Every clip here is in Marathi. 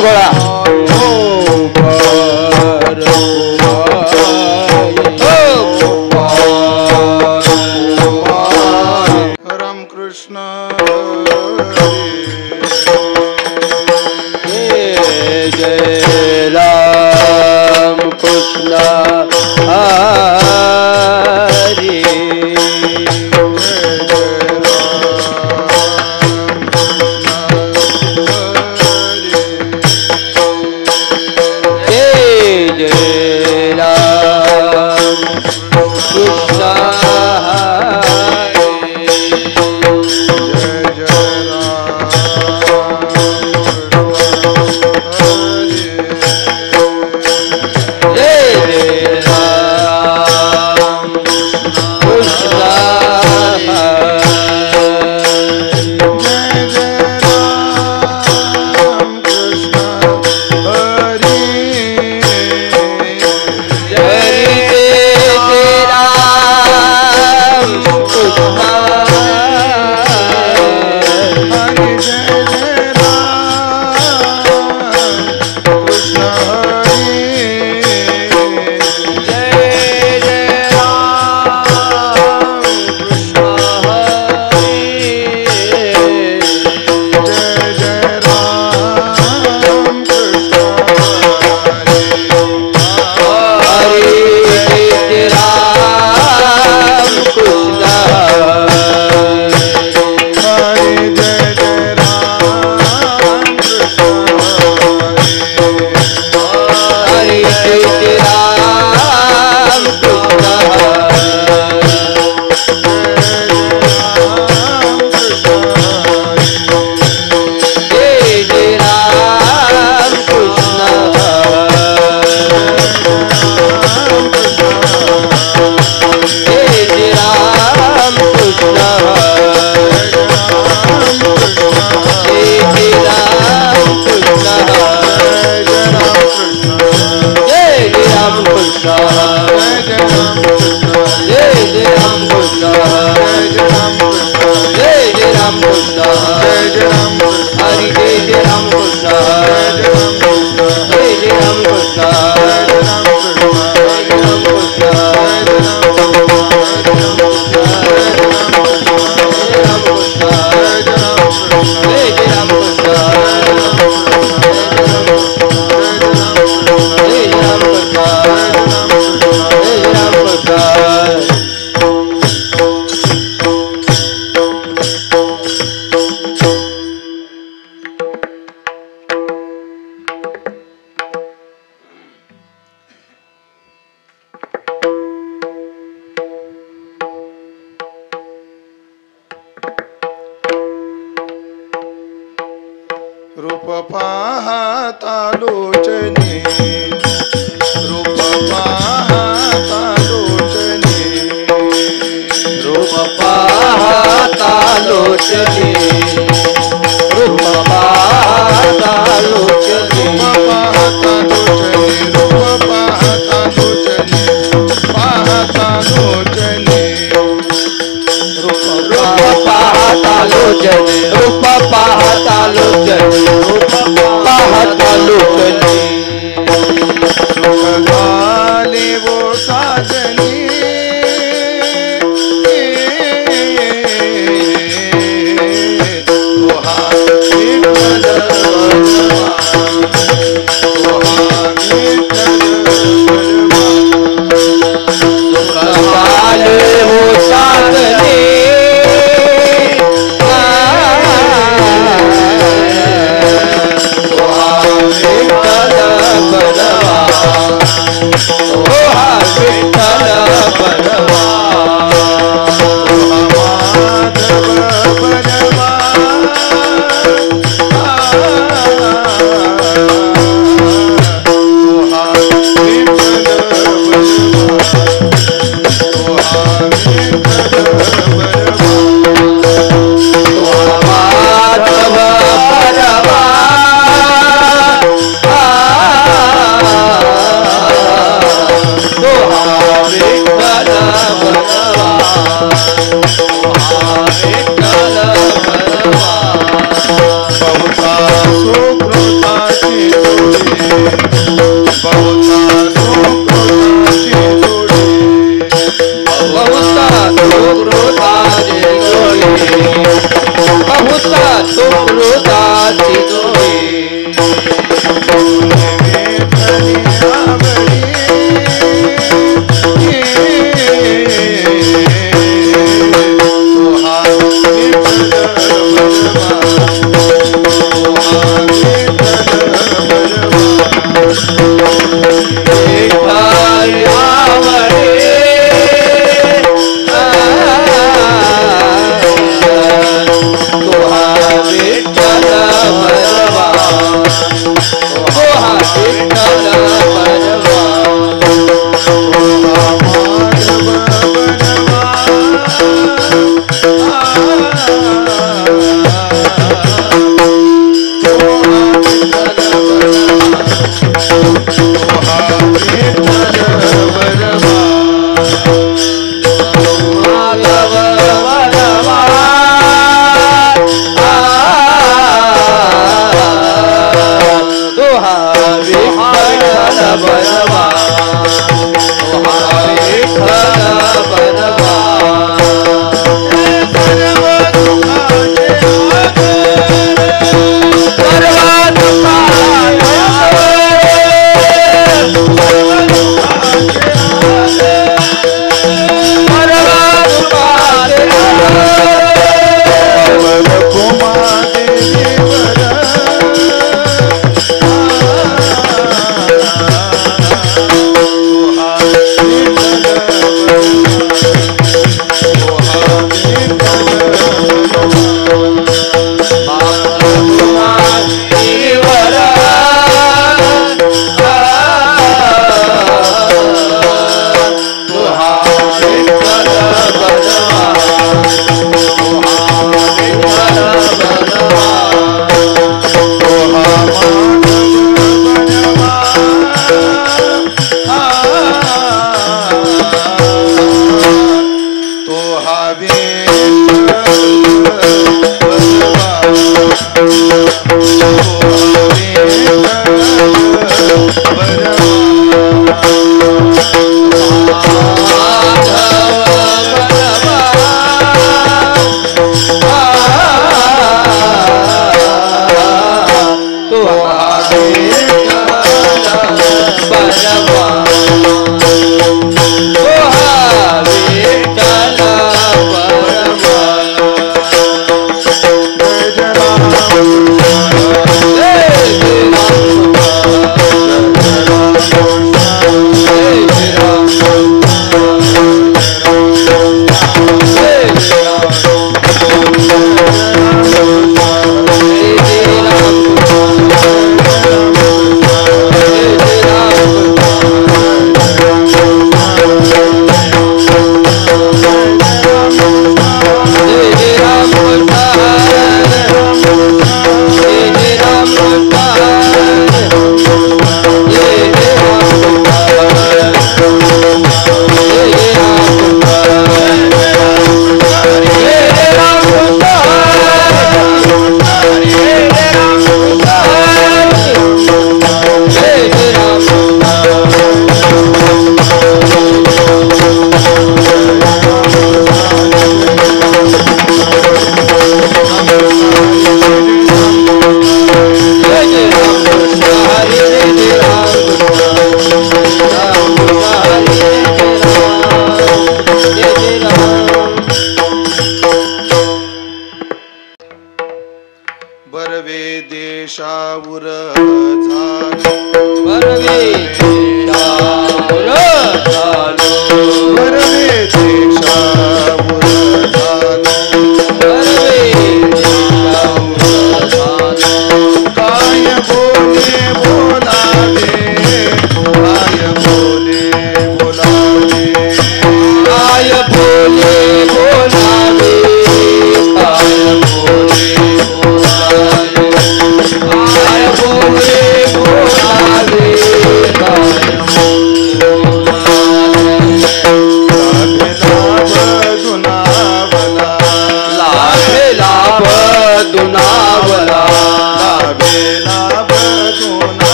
गोळा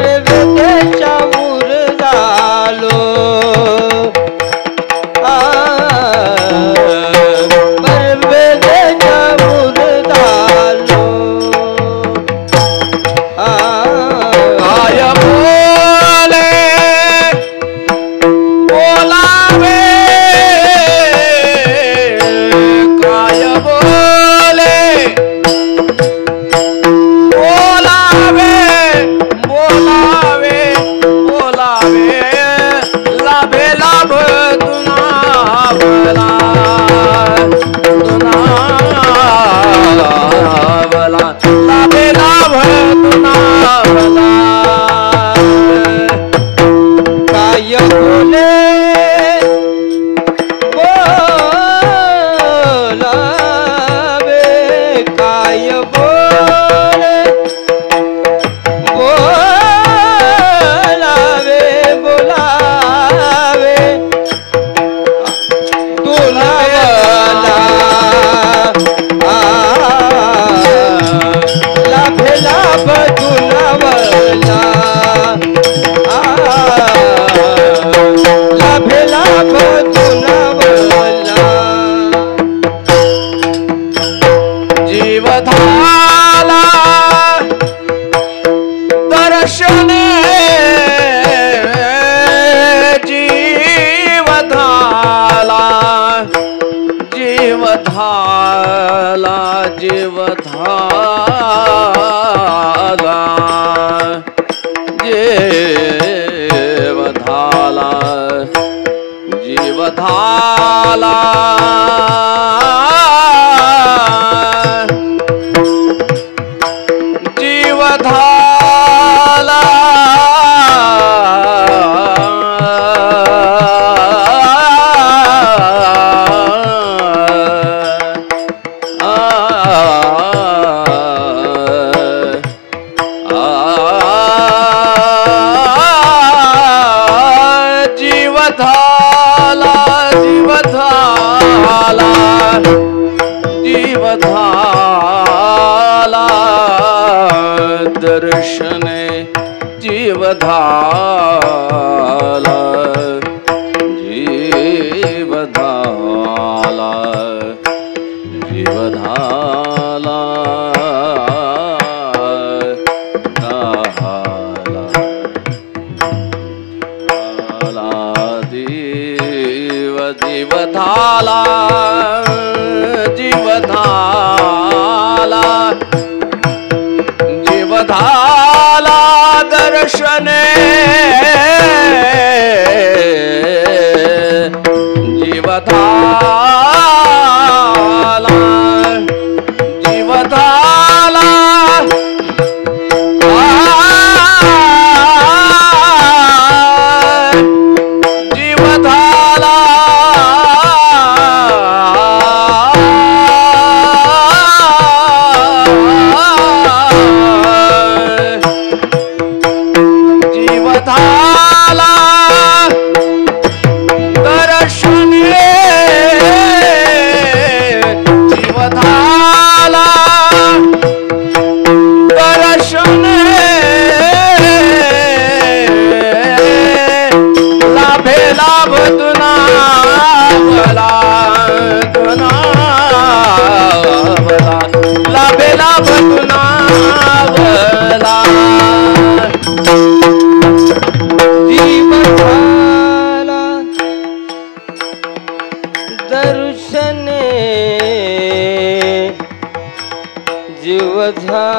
परवेदेशा दर्शन जीवधाला जीवधाला जीवधाला जीवधाला जीवधाला दर्शने जीवधाला जीवधाला जीवधाला जीवधाला जीवधाला जीवधाला दर्शने जीवधाला जीवधाला जीवधाला दर्शने जीवधाला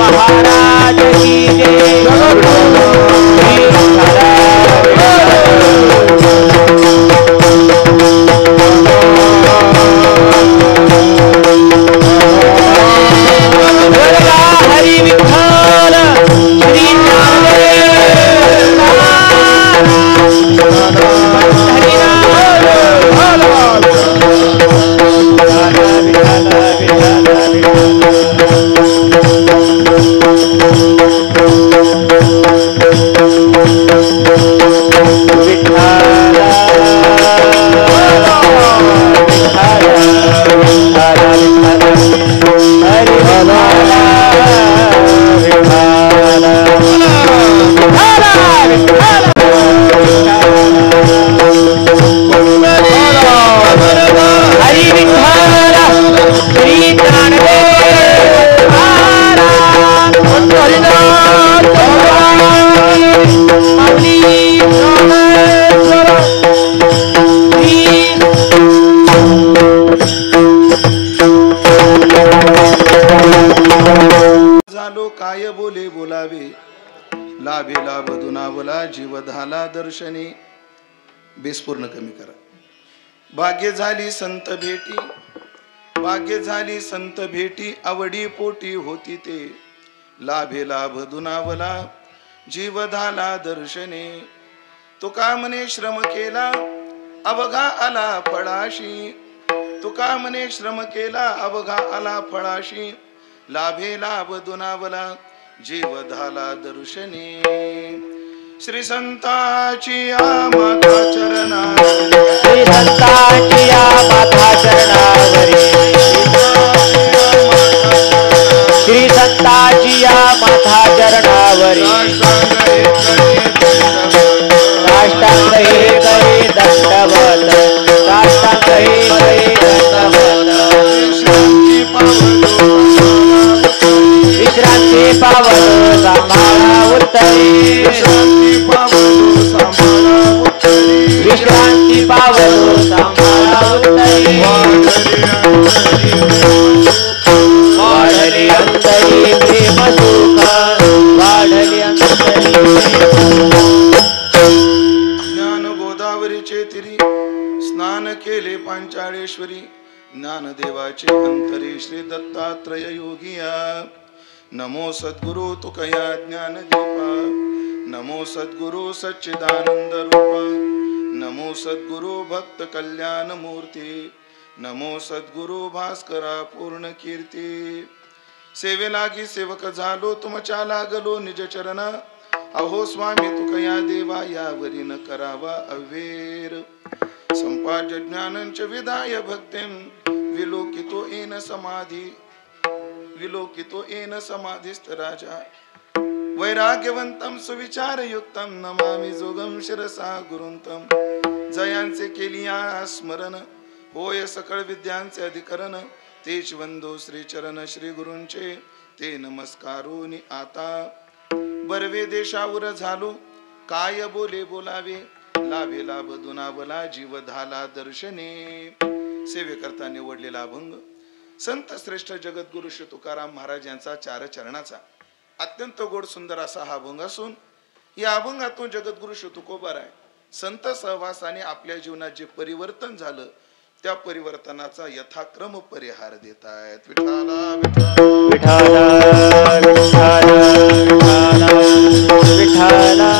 महाराज की जय। हरी विठ्ठल श्री काय बोले बोलावे, लाभे लाभ दुनावला जीव धाला दर्शने. बेस पूर्ण कमी करा. भाग्य झाली संत भेटी, भाग्य झाली संत भेटी, आवडी पोटी होती ते. लाभे लाभ दुनावला जीव धाला दर्शने. तुका म्हणे श्रम केला अवघा आला फळाशी. तुका म्हणे श्रम केला अवघा आला फळाशी. लाभे लाभ दुनावला जीव धाला दर्शने. श्री संताची माता चरणावरी, श्री संताची माता चरणावरी, श्री संताची माता चरणावरी. साष्टांग हे करे दंडवत, साष्टांग हे करे दंडवत. विश्रांती पावन सांभाळा उत्तरी, विश्रांती पावन सांभाळा उत्तरी. वाढले अंतरी प्रेम सुख, वाढले अंतरी. ज्ञान गोदावरीचे तिरी स्नान केले पांचाळेश्वरी. ज्ञानदेवाचे अंतरी श्री दत्तात्रय योगिया. नमो सद्गुरु तुकया ज्ञानदीपा. नमो सद्गुरु सच्चिदानंद रूपा. नमो सद्गुरु भक्त कल्याण मूर्ती. नमो सद्गुरु भास्करा पूर्ण कीर्ती. सेवे लागी सेवक झालो तुमच्या लागलो निज चरण. अहो स्वामी तुकया देवा यावरी न करावा अवेर. संपाद्य ज्ञानंच विधाय भक्तिं, विलोकितो येन समाधी, विलोकितो येन समाधिस्थ राजा. वैराग्यवंतम सुविचारयुक्तम नमामि जोगम शिरसा गुरुंतम. जयांचे केलिया स्मरण, होय सकळ विद्यांचे अधिकरण. तेच वंदो श्री चरण श्री गुरूंचे, ते नमस्कारोनी आता. बर्वे देशावर झालो काय बोले बोलावे, लाभे लाभ दुनावला जीव धाला दर्शने. सेवे करता निवडलेला अभंग संत श्रेष्ठ जगद्गुरु श्री तुकाराम महाराज यांचा चार चरणाचा अत्यंत गोड सुंदर असा हा अभंग असून, या अभंगातून जगद्गुरु श्री तुकोबाराय संत सहवासाने आपल्या जीवनात जे परिवर्तन झालं त्या परिवर्तनाचा यथाक्रम परिहार देत आहेत. विठाला विठाला विठाला.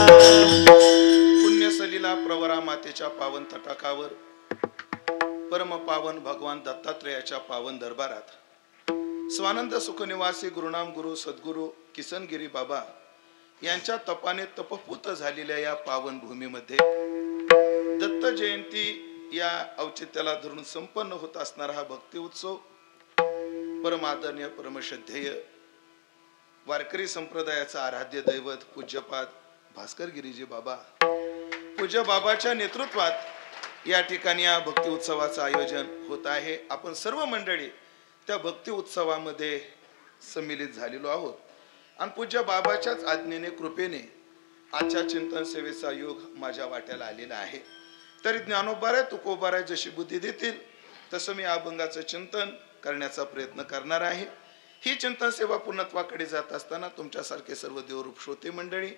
पुण्यसलीला प्रवरा मातेच्या पावन तटाकावर परम पावन भगवान दत्तात्रेयाच्या पावन दरबारात स्वानंद सुखनिवासी गुरुनाम गुरु सद्गुरु किसनगिरी बाबा यांच्या तपाने तपपूत झालेल्या या पावन भूमीमध्ये दत्त जयंती या औचित्याला धरून संपन्न होत असणारा हा भक्ती उत्सव परमादरणीय परमश्रद्धेय वारकरी संप्रदायाचा आराध्य दैवत पूज्यपाद भास्कर गिरीजी बाबा, पूज्य बाबाच्या नेतृत्वात या ठिकाणी या भक्ती उत्सवाचं आयोजन होत आहे. आपण सर्व मंडळी त्या भक्ती उत्सवामध्ये सम्मिलित झालेलो आहोत आणि पूज्य बाबाच्याच आज्ञेने कृपेने आजच्या चिंतन सेवेचा योग माझ्या वाट्याला आलेला आहे. तरी ज्ञानोबाराय तुकोबाराय जशी बुद्धी देतील तसं मी अभंगाचं चिंतन करण्याचा प्रयत्न करणार आहे. ही चिंतन सेवा पूर्णत्वाकडे जात असताना तुमच्यासारखे सर्व देवरूप श्रोते मंडळी,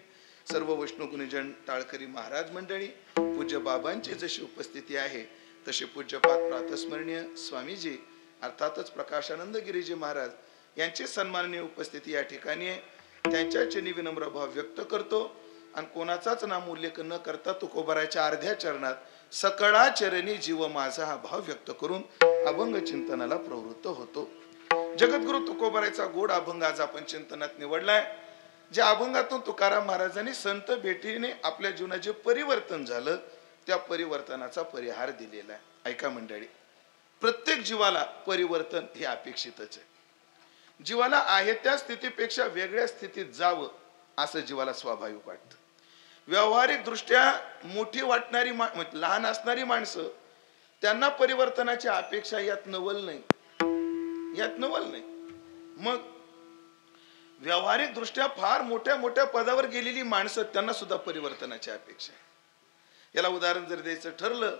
सर्व वैष्णव गुणीजन टाळकरी महाराज मंडळी, पूज्य बाबांची जशी उपस्थिती आहे तशी पूज्यपाद प्रातस्मरणीय स्वामीजी अर्थातच प्रकाशानंद गिरीजी महाराज यांची सन्माननीय उपस्थिती या ठिकाणी आहे. त्यांच्या चरणी विनम्र भाव व्यक्त करतो आणि कोणाचाच नाम उल्लेख न करता तुकोबाराच्या अर्ध्या चरणात सकळा चरणी जीव माझा हा भाव व्यक्त करून अभंग चिंतनाला प्रवृत्त होतो. जगद्गुरु तुकोबाराचा गोड अभंग आज आपण चिंतनात निवडलाय. ज्या अभंगातून तुकाराम महाराजांनी संत भेटीने आपल्या जीवनात जे परिवर्तन झालं त्या परिवर्तनाचा परिहार दिलेला आहे. ऐका मंडळी, प्रत्येक जीवाला परिवर्तन हे अपेक्षितच आहे. जीवाला आहे त्या स्थितीपेक्षा वेगळ्या स्थितीत जावं असं जीवाला स्वाभाविक वाटतं. व्यावहारिक दृष्ट्या मोठी वाटणारी लहान असणारी माणसं त्यांना परिवर्तनाची अपेक्षा यात नवल नाही. मग व्यावहारिक दृष्ट्या फार मोठ्या मोठ्या पदावर गेलेली माणसं त्यांना सुद्धा परिवर्तनाची अपेक्षा आहे. याला उदाहरण जर द्यायचं ठरलं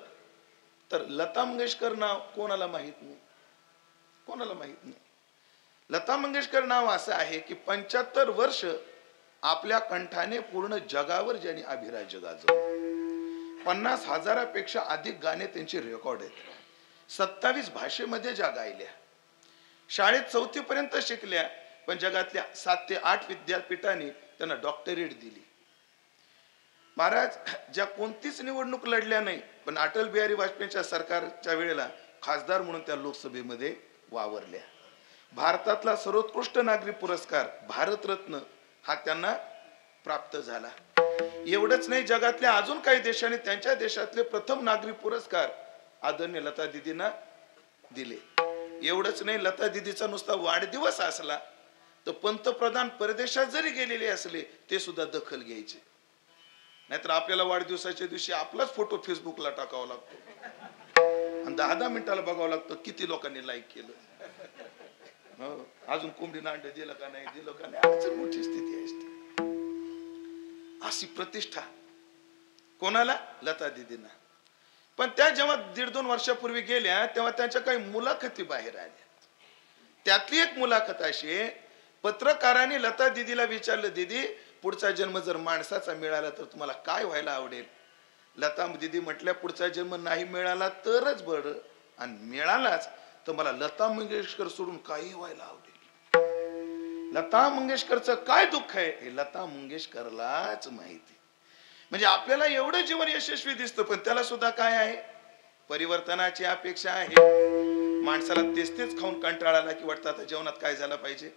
तर लता मंगेशकर नाव कोणाला माहित नाही. लता मंगेशकर नाव असं आहे की 75 वर्ष आपल्या कंठाने पूर्ण जगावर ज्यांनी अभिराज्य गाजवलं. 50,000पेक्षा अधिक गाणे त्यांचे रेकॉर्ड आहेत. 27 भाषेमध्ये ज्या गायल्या, शाळेत 4थी पर्यंत शिकल्या, पण जगातल्या 7 ते 8 विद्यापीठांनी त्यांना डॉक्टरेट दिली. महाराज ज्या कोणतीच निवडणूक लढल्या नाही, पण अटल बिहारी वाजपेयींच्या सरकारच्या वेळेला खासदार म्हणून त्या लोकसभेमध्ये वावरल्या. भारतातला सर्वोत्कृष्ट नागरी पुरस्कार भारतरत्न हा त्यांना प्राप्त झाला. एवढंच नाही, जगातल्या अजून काही देशांनी त्यांच्या देशातले प्रथम नागरी पुरस्कार आदरणीय लता दीदींना दिले. एवढंच नाही, लता दीदीचा नुसता वाढदिवस असला तर पंतप्रधान परदेशात जरी गेलेले असले ते सुद्धा दखल घ्यायचे. नाहीतर आपल्याला वाढदिवसाच्या दिवशी आपलाच फोटो फेसबुकला टाकावा लागतो आणि 10-10 मिनिटाला बघावं लागतं किती लोकांनी लाईक केलं, अजून कोंबडी अंड दिलं का नाही, अडचण मोठी स्थिती असते. अशी प्रतिष्ठा कोणाला? लता दीदींना. पण त्या जेव्हा 1.5-2 वर्षापूर्वी गेल्या तेव्हा त्यांच्या काही मुलाखती बाहेर आल्या. त्यातली एक मुलाखत अशी, पत्रकारांनी लता दीदीला विचारलं, दीदी पुढचा जन्म जर माणसाचा मिळाला तर तुम्हाला काय व्हायला आवडेल? लता दीदी म्हटल्या, पुढचा जन्म नाही मिळाला तरच बरं, आणि मिळालाच तर मला लता मंगेशकर सोडून काही व्हायला आवडेल. लता मंगेशकरचं काय दुःख आहे हे लता मंगेशकरलाच माहिती. म्हणजे आपल्याला एवढं जीवन यशस्वी दिसतं, पण त्याला सुद्धा काय आहे? परिवर्तनाची अपेक्षा आहे. माणसाला तेच खाऊन कंटाळा आला की वाटतं आता जेवणात काय झालं पाहिजे?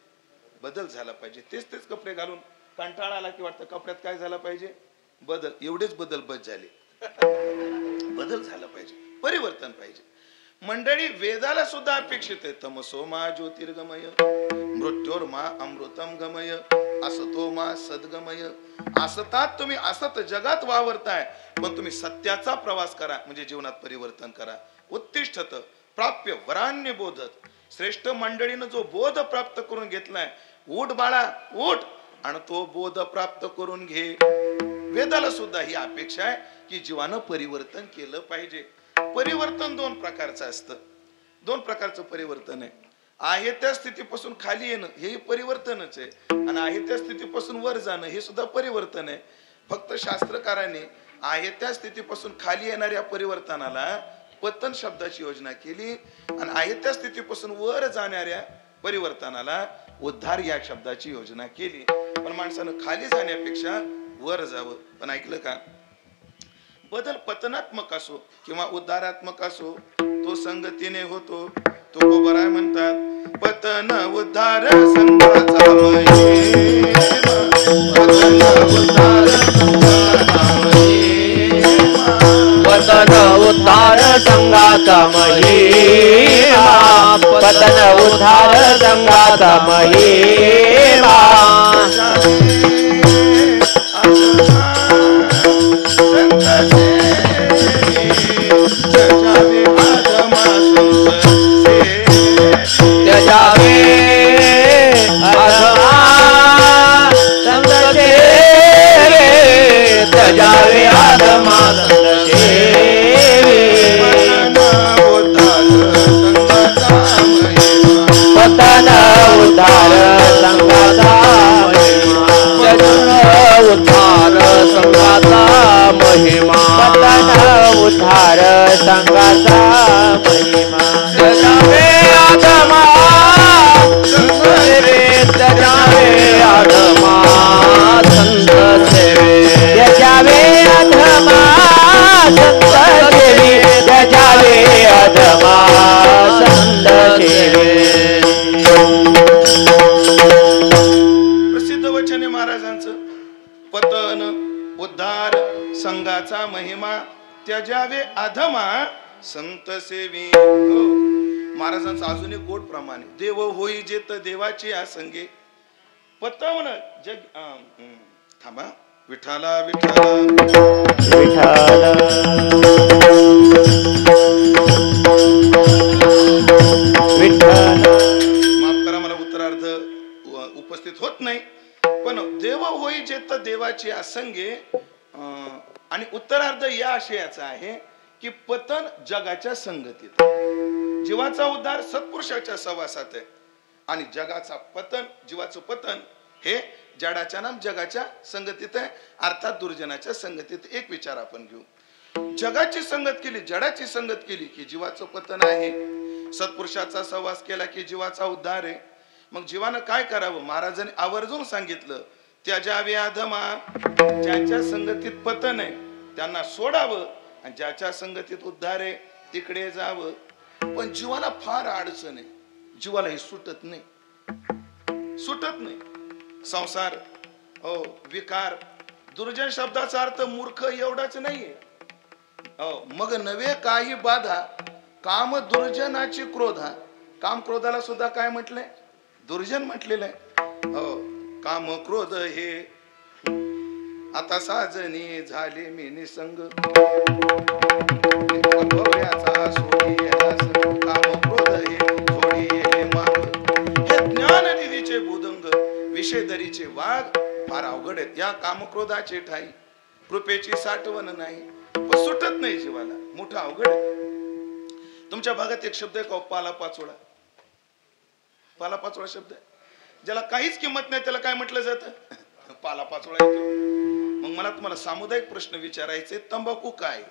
बदल झाला पाहिजे. तेच कपडे घालून कंटाळा आला की वाटतं कपड्यात काय झाला पाहिजे? बदल. एवढेच बदल बस झाले. बदल झाला पाहिजे, परिवर्तन पाहिजे. मंडळी, वेदाला सुद्धा अपेक्षित आहे. तमसो मा ज्योतिर्गमय मृत्योर्मा अमृतम गमय असतो मा सद्गमय. असतात तुम्ही असत जगात वावरताय, पण तुम्ही सत्याचा प्रवास करा, म्हणजे जीवनात परिवर्तन करा. उत्तिष्ठत प्राप्य वरान्य बोधत. श्रेष्ठ मंडळीनं जो बोध प्राप्त करून घेतलाय, उठ बाळा उठ आणि तो बोध प्राप्त करून घे. वेदाला सुद्धा ही अपेक्षा आहे की जीवानं परिवर्तन केलं पाहिजे. परिवर्तन 2 प्रकारचं असतं. 2 प्रकारचं परिवर्तन आहे त्या स्थितीपासून खाली येणं हेही परिवर्तनच आहे, आणि आहे त्या स्थितीपासून वर जाणं हे सुद्धा परिवर्तन आहे. फक्त शास्त्रकारांनी आहे त्या स्थितीपासून खाली येणाऱ्या परिवर्तनाला पतन शब्दाची योजना केली, आणि आहे त्या स्थितीपासून वर जाणाऱ्या परिवर्तनाला उद्धार या शब्दाची योजना केली. पण माणसानं खाली जाण्यापेक्षा वर जावं. पण ऐकलं का? बदल पतनात्मक असो किंवा उद्धारात्मक असो, तो संगतीने होतो. तुकोबाराय म्हणतात, पतन उद्धार संघाचा महिमा, पतन उद्धार संघाचा महिमा, पतन उद्धार संघाचा महिमा, पतन उद्धार संघाचा महिमा. त्याजावे आगमा संत संत सेवी. हो. महाराजांचं अजून एक गोड प्रमाण आहे. देव होई जेत देवाची आसंगे पतवण जग. थांबा. विठाला विठाला विठाला विठाला. माफ करा मला उत्तरार्ध उपस्थित होत नाही, पण देव होई जेत देवाची आसंगे. आणि उत्तरार्ध या आशयाचा आहे की पतन जगाच्या संगतीत, जीवाचा उद्धार सत्पुरुषाच्या सहवासात आहे आणि जगाचा पतन, जीवाचं पतन हे जडाच्या नाम जगाच्या संगतीत आहे, अर्थात दुर्जनाच्या संगतीत. एक विचार आपण घेऊ. जगाची संगत केली, जडाची संगत केली की जीवाचं पतन आहे, सत्पुरुषाचा सहवास केला की जीवाचा उद्धार आहे. मग जीवानं काय करावं? महाराजांनी आवर्जून सांगितलं, त्याजावे अधमा. ज्याच्या संगतीत पतन आहे त्यांना सोडावं आणि ज्याच्या संगतीत उद्धार आहे तिकडे जावं. पण जीवाला फार अडचण आहे, जीवाला हे सुटत नाही, सुटत नाही. संसार, हो, विकार. दुर्जन शब्दाचा अर्थ मूर्ख एवढाच नाहीये. हो, मग नवे काही बाधा काम दुर्जनाची क्रोधा. काम क्रोधाला सुद्धा काय म्हटलंय? दुर्जन म्हटलेलं आहे. हो, काम क्रोध हे आता साजनी झाले मी निसंग. काम क्रोध हे सोडी हे माग. हे ज्ञान निधीचे भूदंग, विषयदरीचे वाघ फार अवघड आहेत. या कामक्रोधाचे ठाई कृपेची साठवण नाही, पण सुटत नाही जीवाला. मोठा अवघड आहे. तुमच्या भागात एक शब्द आहे का? पाला पाचोळा. पाला पाचोळा शब्द आहे. ज्याला काहीच किंमत नाही त्याला काय म्हटलं जातं? पाला पाचोळा येतो. मग मला तुम्हाला सामुदायिक प्रश्न विचारायचे, तंबाखू काय?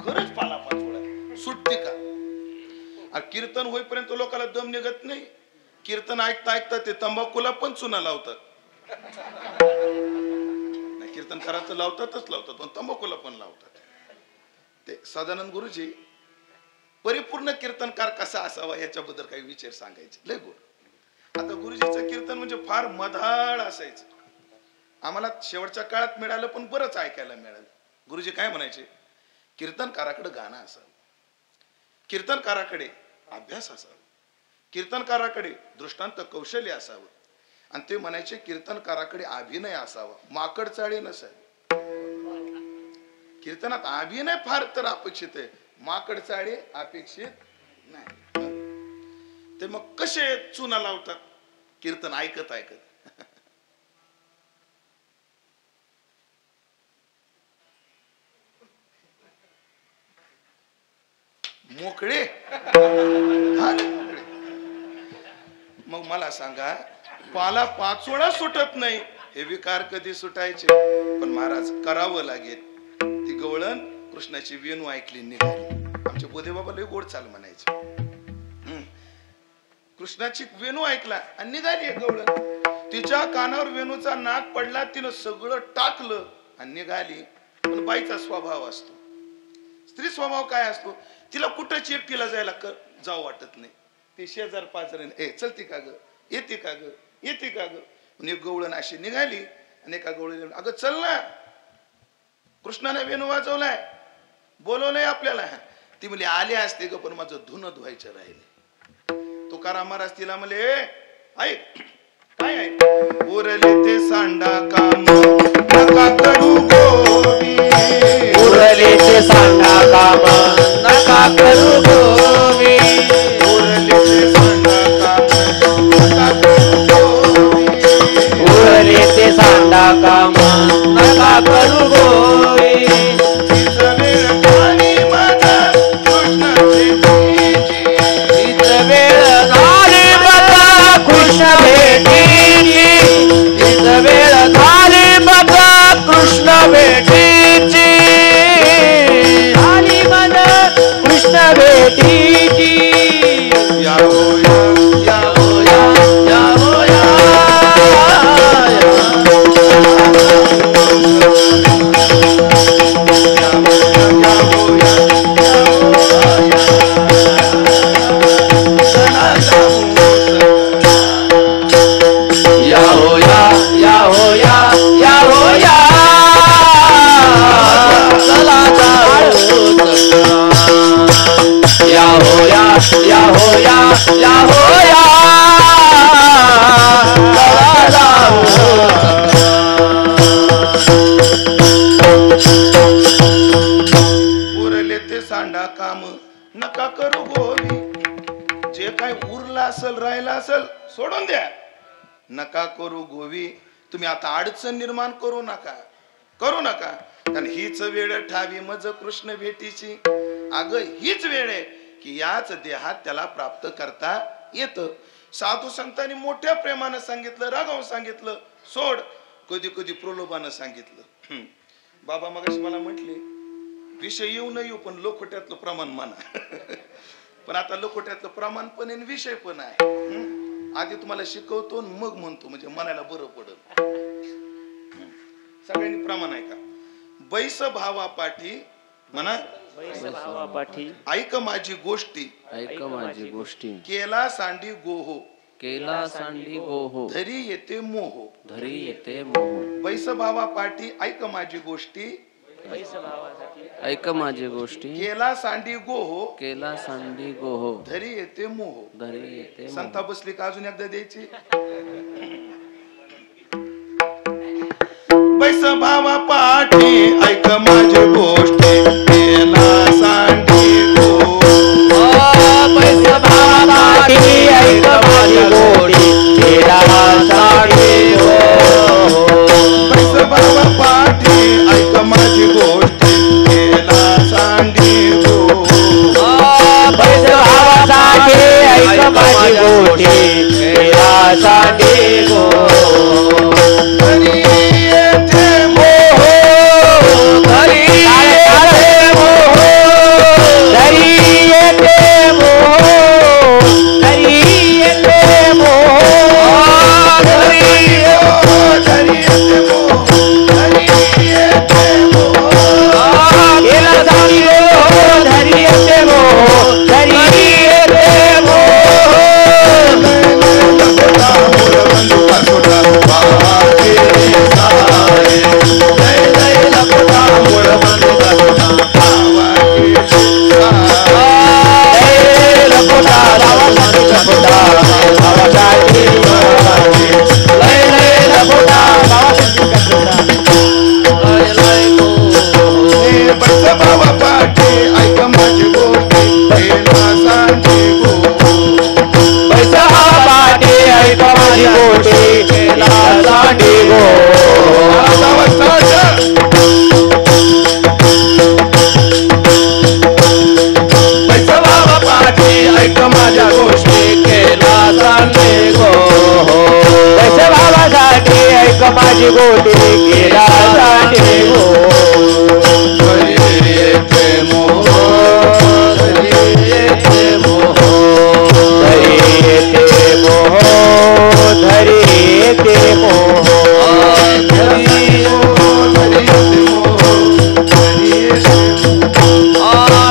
खरंच पाला पाचोळा सुटते का? कीर्तन होईपर्यंत लोकांना दम निघत नाही. कीर्तन ऐकता ऐकता ते तंबाखूला पण चुना लावतात. कीर्तन करायचं लावतातच लावतात, पण तंबाखूला पण लावतात. ते सदानंद गुरुजी परिपूर्ण कीर्तनकार कसा असावा याच्याबद्दल काही विचार सांगायचे, लय गोड. आता गुरुजीचं कीर्तन म्हणजे फार मधाळ असायचं. आम्हाला शेवटच्या काळात मिळालं, पण बरंच ऐकायला मिळालं. गुरुजी काय म्हणायचे? कीर्तनकाराकडे गाणं असावं, कीर्तनकाराकडे अभ्यास असावा, कीर्तनकाराकडे दृष्टांत कौशल्य असावं. आणि ते म्हणायचे कीर्तनकाराकडे अभिनय असावा, माकड चाळी नसावी. कीर्तनात अभिनय फार तर अपेक्षित आहे, माकड चाळी अपेक्षित नाही. ते मग कसे चुना लावतात कीर्तन ऐकत ऐकत? मोकळे. मग मला सांगा, पाला पाचोळा सुटत नाही, हे विकार कधी सुटायचे? पण महाराज करावं लागेल. ती गवळण कृष्णाची वेणू ऐकली निघाली. आमचे बोधे बाबा लय गोड चाल म्हणायचे. कृष्णाची वेणू ऐकला आणि निघाली गवळण. तिच्या कानावर वेणूचा नाक पडला, तिनं सगळं टाकलं आणि निघाली. पण बाईचा स्वभाव असतो, स्त्री स्वभाव काय असतो? तिला कुठंच एकटीला जायला जाऊ वाटत नाही. ती शेजार पाजाराने, ए चलती का ग, येते का ग, येते का ग. म्हणजे गवळण अशी निघाली आणि एका गवळीने, अगं चल ना, कृष्णाने वेणू वाजवलाय, बोलवलंय आपल्याला. ती म्हणली आले असते ग, पण माझं धुणं धुवायचं राहिले. तुकाराम महाराज तिला म्हणले, ऐक काय आहे? उरले ते सांडा काम नका करू गोवी. उरले ते सांडा काम नका करू गोवी. उरले ते सांडा काम नका करू गोवी. उरले ते सांडा काम नका करू गोवी. वेळ झाली बघा कृष्ण भेटीची. या हो या उरले ते सांडा काम नका करू गोवी. जे काय उरलं असेल राहिलं असेल सोडून द्या. नका करू गोवी. तुम्ही आता अडचण निर्माण करू नका कारण हीच वेळ ठावी मज कृष्ण भेटीची. अग हीच वेळ आहे की याच देहात त्याला प्राप्त करता येतं. साधू संतांनी मोठ्या प्रेमानं सांगितलं, रागावून सांगितलं सोड, कधी कधी प्रलोभानं सांगितलं. बाबा मगाशी मला म्हटले विषय येऊ न येऊ पण लोखोट्यातलं प्रमाण म्हणा. पण आता लोखोट्यातलं प्रमाण पण आहे विषय पण आहे. आधी तुम्हाला शिकवतो मग म्हणतो म्हणजे मनाला बरं पडल. सगळ्यांनी प्रमाण आहे का? बैस भावा पाठी म्हणा ऐक माझी गोष्टी केला सांडी गोहो धरी येते मोह. बैस भावा पाठी ऐक माझी गोष्टी केला सांडी गोहो धरी येते मोह. संता बसली का अजून एकदा द्यायची? बैस भावा पाठी ऐक माझी गोष्टी केला सांडी गोहो. बैस भावा पाठी ऐक माझी गोष्टी केला सांडी गोहो. बैस भावा पाठी ऐक माझी गोष्टी केला सांडी गोहो. बैस भावा पाठी ऐक माझी गोष्टी केला सांडी गोहो. माझी गोटी केला सांडी गोहो. धरी येते मोह धरी येते मोह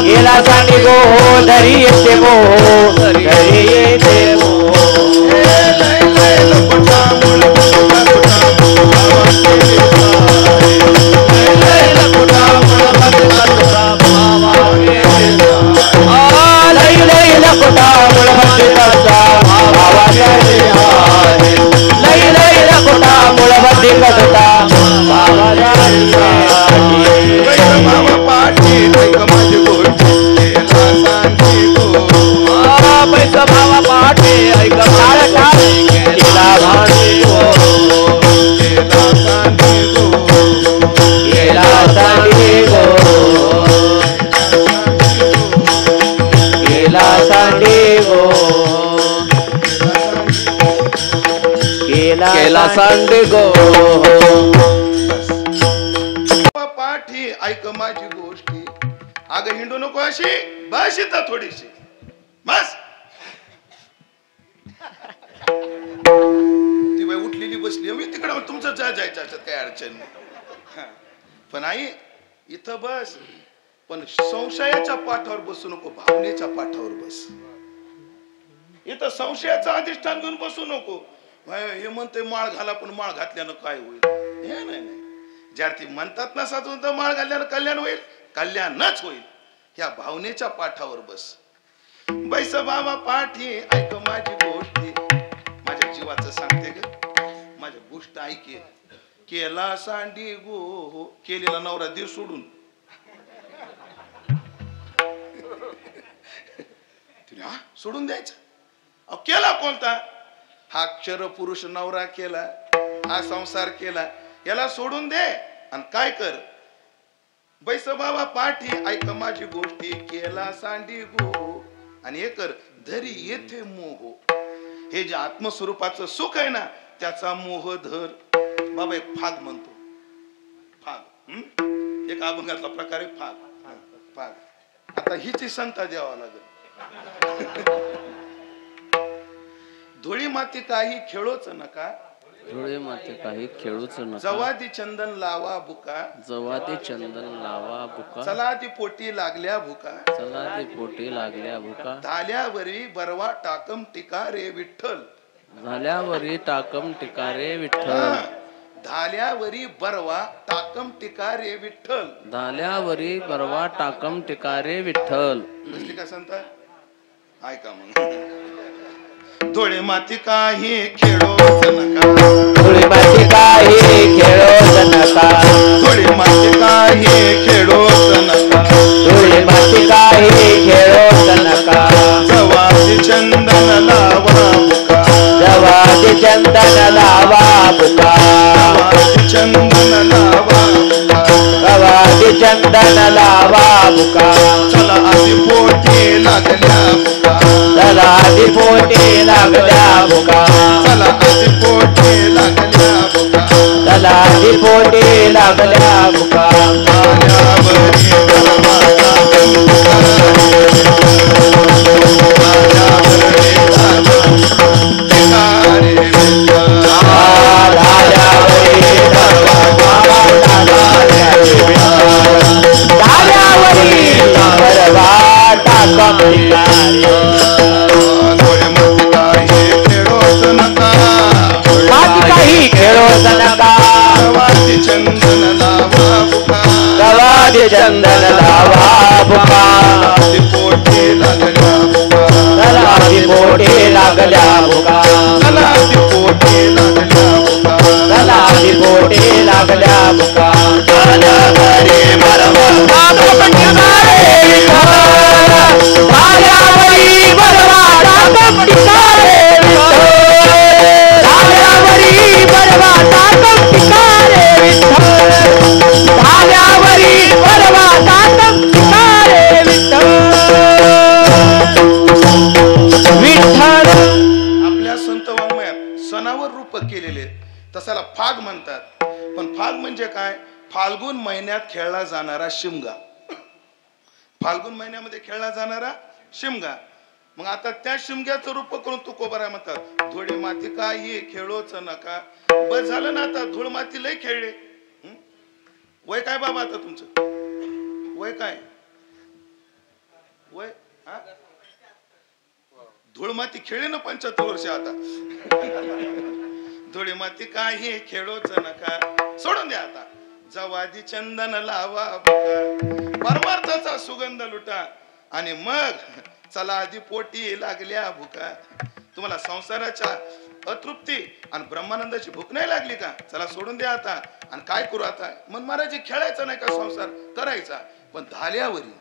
केला सांडी गोहो. धरी येते मोह धरी येते मोह. सांडी गोहो. पाठी ऐक माझी गोष्टी. अगं हिंडू नको अशी बस येतात थोडीशी बस. ती बाई उठलेली बसली मी तिकडे तुमचं जायचं असतात काही अडचण नाही. पण आई इथं बस पण संशयाच्या पाठावर बसू नको भावनेच्या पाठावर बस. इथं संशयाचं अधिष्ठान घेऊन बसू नको. हे म्हणते माळ घाला पण माळ घातल्यानं काय होईल हे नाही. ज्यार्थी म्हणतात ना साधू माळ घातल्यानं कल्याण होईल कल्याणच होईल. ह्या भावनेच्या पाठावर बस. बैस बाबा पाठी ऐक माझी गोष्टी, माझ्या जीवाचं सांगते ग, माझ्या गोष्ट ऐके. केला सांडी गो, केलेला नवरा दे सोडून. तिला सोडून द्यायचं? केला कोणता? हा क्षर पुरुष नवरा केला, हा संसार केला, याला सोडून दे आणि काय कर, बैस बाबा पाठी ऐक माझी गोष्टी, केला सांडी गो आणि हे कर, धरी येथे मोह. हे जे आत्मस्वरूपाचं सुख आहे ना, त्याचा मोह धर. बाबा एक फाग म्हणतो, फाग एक अभंगातला प्रकार आहे. फाग आता हिची संता द्यावा लागेल. धुळी माती काही खेळोच नका, धुळे माते काही खेळूच नका, जवादी चंदन लावा बुका, जवाते चंदन लावा बुका, चलादी पोटी लागल्या भुका, चला ते पोटी लागल्या भुका, धाल्यावरी बरवा टाकम टिका रे विठ्ठल. झाल्यावरी टाकम टिका रे विठ्ठल, धाल्यावरी बरवा टाकम टिका रे विठ्ठल. झाल्यावरी बरवा टाकम टिका रे विठ्ठल. बसली का संत? ऐका मग. धुळे माती काही खेळोच नका, धुळी माती काही खेळोच नका, धुळे माती काही खेळोच नका, धुळी माती काही खेळोच नका, जवादी चंदन लावा बुका, जवादी चंदन लावा बुका, जवादी चंदन लावा बुका, जवादी चंदन लावा बुका, चला आधी पोटी लागल्या बुका, चला आधी पोटी लागल्या बुका, चला आधी पोटी लागल्या बुका, चला आधी पोटी लागल्या बुका, धाल्यावरी बरवा टाकम टिका रे विठ्ठल, धाल्यावरी टिका रे विठ्ठल. धाल्यावरी बरवा टाकम टिका रे. धुळे माती काही खेळोच नका, माती काही खेळोच नका, जवादी चंदन लावा बुका, गवादी चंदन लावा बुका, आधी पोटी लागल्या बुका, चला आधी पोटी लागल्या बुका, चला आधी पोटी लागल्या बुका, चला आधी पोटी लागल्या बुका. धाल्यावरी बरवा टाकम टिका रे विठ्ठल, धाल्यावरी बरवा टाकम टिका रे विठ्ठल, धाल्यावरी बरवा टाकम टिका रे विठ्ठल, धाल्यावरी बरवा टाकम टिका रे विठ्ठल. विठ्ठल आपल्या संत वाङ्मयात सणावर रूप केलेले तसाला फाग म्हणतात. पण फाग म्हणजे काय? फाल्गुन महिन्यात खेळला जाणारा शिमगा, फाल्गुन महिन्यामध्ये खेळला जाणारा शिमगा. मग आता त्या शिमग्याचं रूप करून तुकोबारा म्हणतात, धुळे माती काही खेळोच नका. बस झालं ना, आता धूळ माती लय खेळले. वय काय बाबा आता तुमचं? वय काय? वय धूळ माती खेळले ना 75 वर्ष आता. धुळे माती काही खेळोच नका, सोडून द्या आता. जवादी चंदन लावा बुका, परमार्थाचा सुगंध लुटा आणि मग चला आधी पोटी लागल्या भुका. तुम्हाला संसाराच्या अतृप्ती आणि ब्रह्मानंदाची भूक नाही लागली का? चला सोडून द्या आता. आणि काय करू आता? मन महाराज खेळायचा नाही का? संसार करायचा, पण धाल्यावरी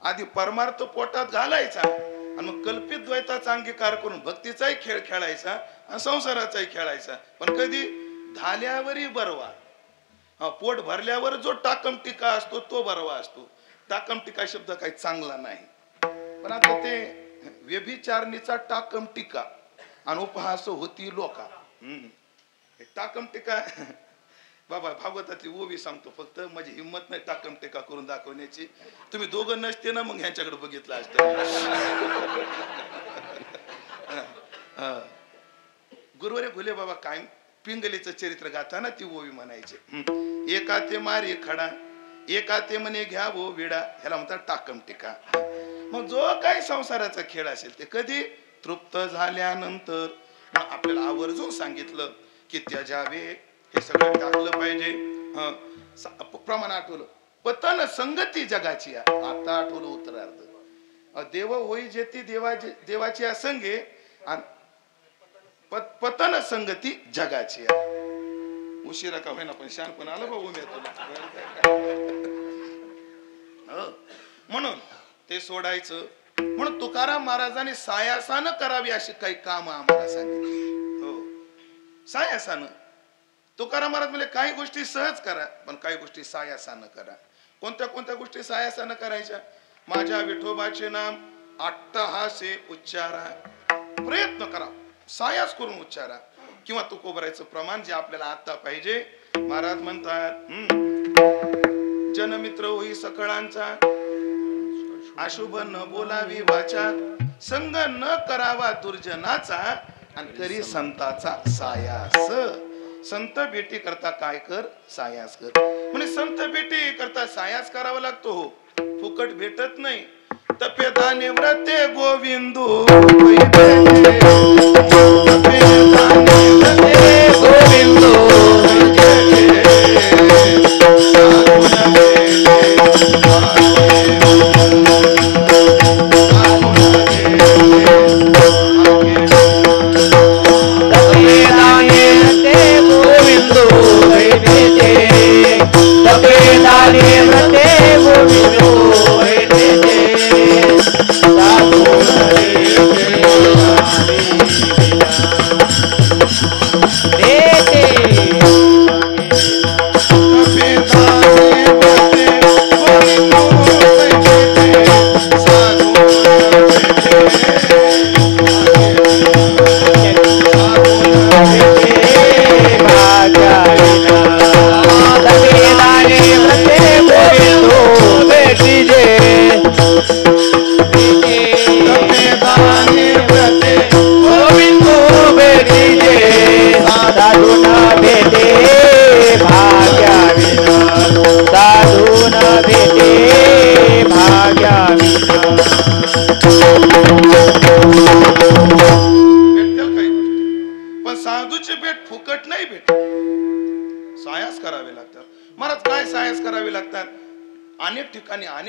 आधी परमार्थ पोटात घालायचा आणि मग कल्पित द्वैताचा अंगीकार करून भक्तीचाही खेळ खेळायचा आणि संसाराचाही खेळायचा. पण कधी? धाल्यावरी बरवा. पोट भरल्यावर जो टाकम टिका असतो तो बरवा असतो. टाकम टिका शब्द काही चांगला नाही. पण आता ते व्यभिचारणीचा टाकम टिका आणि उपहास होती लोका. टाकम टिका बाबा भागवतातली ओवी सांगतो, फक्त माझी हिंमत नाही टाकम टिका करून दाखवण्याची. तुम्ही दोघं नसते ना, मग ह्यांच्याकडे बघितलं असतं. गुरुवारी घुले बाबा काय पिंगलीचं चरित्र गाताना ती ओवी म्हणायचे, एका ते मारी खडा, एका ते म्हणे घ्या वो विडा. ह्याला म्हणतात टाकम टिका. मग जो काही संसाराचा खेळ असेल ते कधी? तृप्त झाल्यानंतर. आपल्याला आवर्जून सांगितलं की त्याजावे, हे सगळं टाकलं पाहिजे. प्रमाण आठवलं, पतन संगती जगाची. आता आठवलं उत्तरार्ध. देव होई जेती देवाची असंगे पतन संगती जगाची. उशिरा का होईना पण शानपण आलं भाऊ मी तुला. म्हणून ते सोडायचं. म्हणून तुकाराम महाराजांनी सायासानं करावी अशी काही काम आम्हाला सांगितली. हो, सायासानं. तुकाराम महाराज म्हणजे काही गोष्टी सहज करा, पण काही गोष्टी सायासानं करा. कोणत्या कोणत्या गोष्टी सायासानं करायच्या? माझ्या विठोबाचे नाम अट्टहासे उच्चारा, प्रयत्न करा, सायास करून उच्चारा. किंवा तुकोबरायचं प्रमाण जे आपल्याला आता पाहिजे. महाराज म्हणतात जनमित्र होई सकळांचा, अशुभ न बोलावी वाचा, संग न करावा दुर्जनाचा, आणि करी संताचा सायास. संत भेटी करता काय कर? सायास कर. म्हणजे संत भेटी करता सायास करावा लागतो. हो, फुकट भेटत नाही. तपेदाने व्रते गोविंदू गोविंदू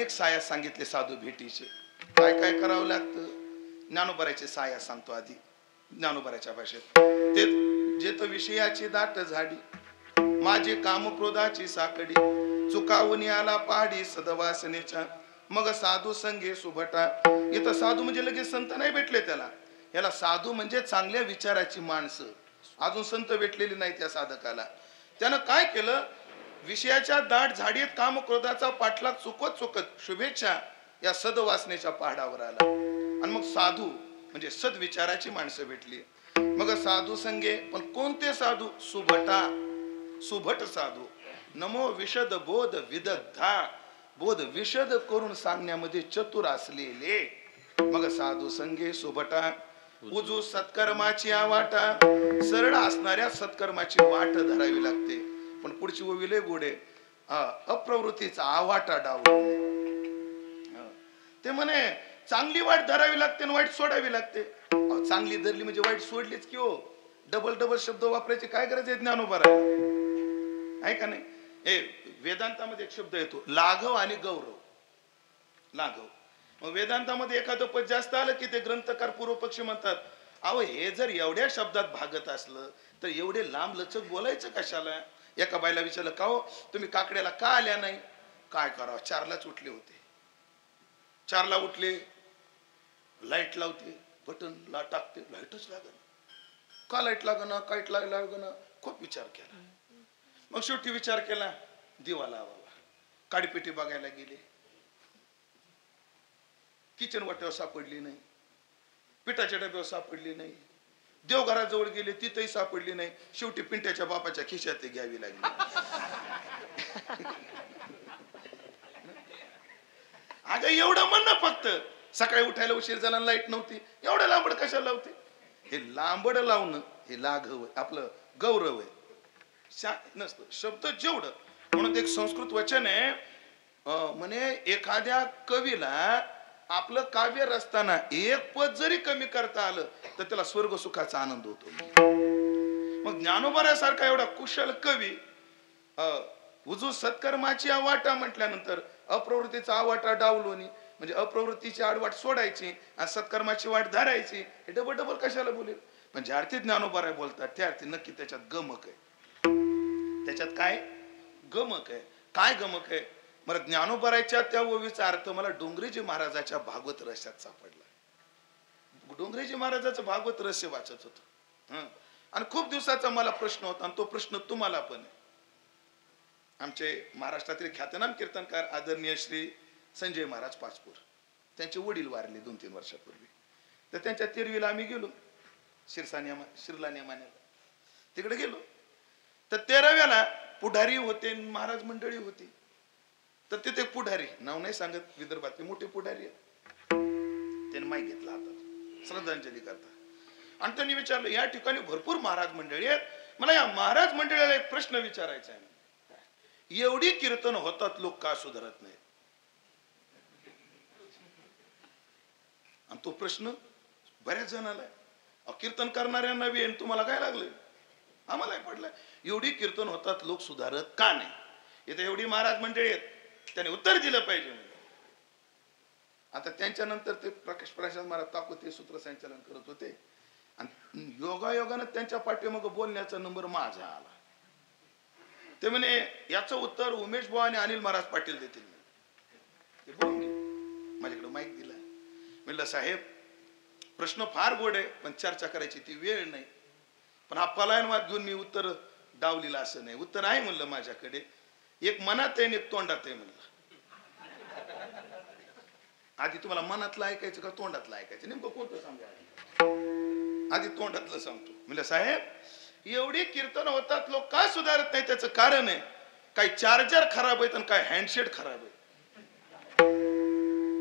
सायास सांगितले साधू भेटीचे. काय काय करावं लागतं? ज्ञानोबराचे सायास सांगतो आधी ज्ञानोबराच्या भाषेत. ते जेत विषयाची दाट झाडी, माझे काम क्रोधाची साकडी, चुकावून आला पहाडी सदवासनेच्या, मग साधू संगे सुभटा. इथं साधू म्हणजे लगेच संत नाही भेटले त्याला. याला साधू म्हणजे चांगल्या विचाराची माणसं. अजून संत भेटलेली नाही त्या साधकाला. त्यानं काय केलं? विषयाच्या दाट झाडीत काम क्रोधाचा पाठलाग चुकत शुभेच्छा या सदवासनेच्या पहाडावर आला. आणि मग साधू म्हणजे सद्विचाराची माणसं भेटली. मग साधू संगे, पण कोणते साधू? सुभट साधू. नमो विशद बोध विदग्धा, बोध विशद करून सांगण्यामध्ये चतुर असलेले. मग साधू संगे सुभटा, उजू सत्कर्माची आवाटा, सरळ असणाऱ्या सत्कर्माची वाट धरावी लागते. पण पुढची विले गोडे, अप्रवृत्तीचा आवाटा डावू. ते म्हणे चांगली वाट धरावी लागते आणि वाईट सोडावी लागते. चांगली धरली म्हणजे वाईट सोडलीच की हो. डबल शब्द वापरायची काय गरज आहे ज्ञानोबराला? आहे का नाही? वेदांतामध्ये एक शब्द येतो लाघव आणि गौरव. लाघव. मग वेदांतामध्ये एखादं पद जास्त आलं की ते ग्रंथकार पूर्व पक्षी म्हणतात, अहो हे जर एवढ्या शब्दात भागत असलं तर एवढे लांब लचक बोलायचं कशाला? एका बाईला विचारलं, का हो तुम्ही काकड्याला का आल्या नाही? काय करावं, 4लाच उठले होते. 4ला उठले, लाईट लावते, बटन ला टाकते, लाईटच लागना. का लाईट लागना, काईट लागना? खूप विचार केला. मग शेवटी विचार केला, दिवा लावावा. काडीपेटी बघायला गेले, किचन वाट्यावर सापडली नाही, पिठाच्या डब्यावर सापडली नाही, देवघराजवळ गेले तिथेही सापडली नाही. शेवटी पिंट्याच्या बापाच्या खिशात ते घ्यावी लागली. अगं एवढं म्हण ना, फक्त सकाळी उठायला उशीर झाला, लाईट नव्हती, एवढं लांबड कशाला लावते? हे लांबड लावणं हे लाघव आपलं गौरव आहे. नसतं शब्द जेवढं. म्हणून एक संस्कृत वचन आहे, म्हणे एखाद्या कवीला आपलं काव्य रचताना एक पद जरी कमी करता आलं तर त्याला स्वर्ग सुखाचा आनंद होतो. मग ज्ञानोबरासारखा एवढा कुशल कवी उजू सत्कर्माची आवाटा म्हटल्यानंतर अप्रवृत्तीचा आवाटा डावलोनी म्हणजे अप्रवृत्तीची आडवाट सोडायची आणि सत्कर्माची वाट धरायची. हे डबल डबल कशाला बोलेल? पण ज्या अर्थी ज्ञानोबा बोलतात त्या अर्थी नक्की त्याच्यात गमक आहे. त्याच्यात काय गमक आहे? काय गमक आहे? मला ज्ञानोबारायच्या त्या ओवीचा अर्थ मला डोंगरेजी महाराजाच्या भागवत रसात सापडला. डोंगरेजी महाराजाचं भागवत रहस्य वाचत होतो आणि खूप दिवसाचा मला प्रश्न होता आणि तो प्रश्न तुम्हाला पण आहे. आमचे महाराष्ट्रातील ख्यातनाम कीर्तनकार आदरणीय श्री संजय महाराज पाचपूर, त्यांचे वडील वारले 2-3 वर्षापूर्वी. तर त्यांच्या तिरवीला आम्ही गेलो, शिरला नेमाने तिकडे गेलो. तर 13व्याला पुढारी होते, महाराज मंडळी होती. तर तिथे पुढारी, नाव नाही सांगत, विदर्भातले मोठे पुढारी आहेत, त्यांनी माईक घेतला हातात श्रद्धांजली करता आणि त्यांनी विचारलं, या ठिकाणी भरपूर महाराज मंडळी आहेत, मला या महाराज मंडळीला एक प्रश्न विचारायचा आहे. एवढी कीर्तन होतात, लोक का सुधारत नाहीत? आणि तो प्रश्न बऱ्याच जणांना आहे. कीर्तन करणाऱ्यांना बी तुम्हाला काय लागलं? आम्हालाही पडलं. एवढी कीर्तन होतात, लोक सुधारत का नाही? इथे एवढी महाराज मंडळी आहेत, त्याने उत्तर दिलं पाहिजे. आता त्यांच्यानंतर ते प्रकाश प्रसाद महाराज ताकूते सूत्रसंचालन करत होते आणि योगायोगानं त्यांच्या पाठीमागे बोलण्याचा नंबर माझा आला. ते म्हणे याचं उत्तर उमेश भाऊ आणि अनिल महाराज पाटील देतील. ते बोलून घे. माझ्याकडे माईक दिला. म्हणलं साहेब, प्रश्न फार गोड आहे पण चर्चा करायची ती वेळ नाही. पण हा पलायनवाद घेऊन मी उत्तर डावलीला असं नाही. उत्तर आहे म्हणलं माझ्याकडे, एक मनात आहे एक तोंडात आहे म्हणलं. आधी तुम्हाला मनातलं ऐकायचं का तोंडातलं ऐकायचं? नेमकं कोणतं सांगा? आधी तोंडातलं सांगतो. म्हणलं साहेब, एवढी कीर्तन होतात, लोक का सुधारत नाही? त्याचं कारण आहे, काही चार्जर खराब आहेत आणि काय हँडसेट खराब आहे.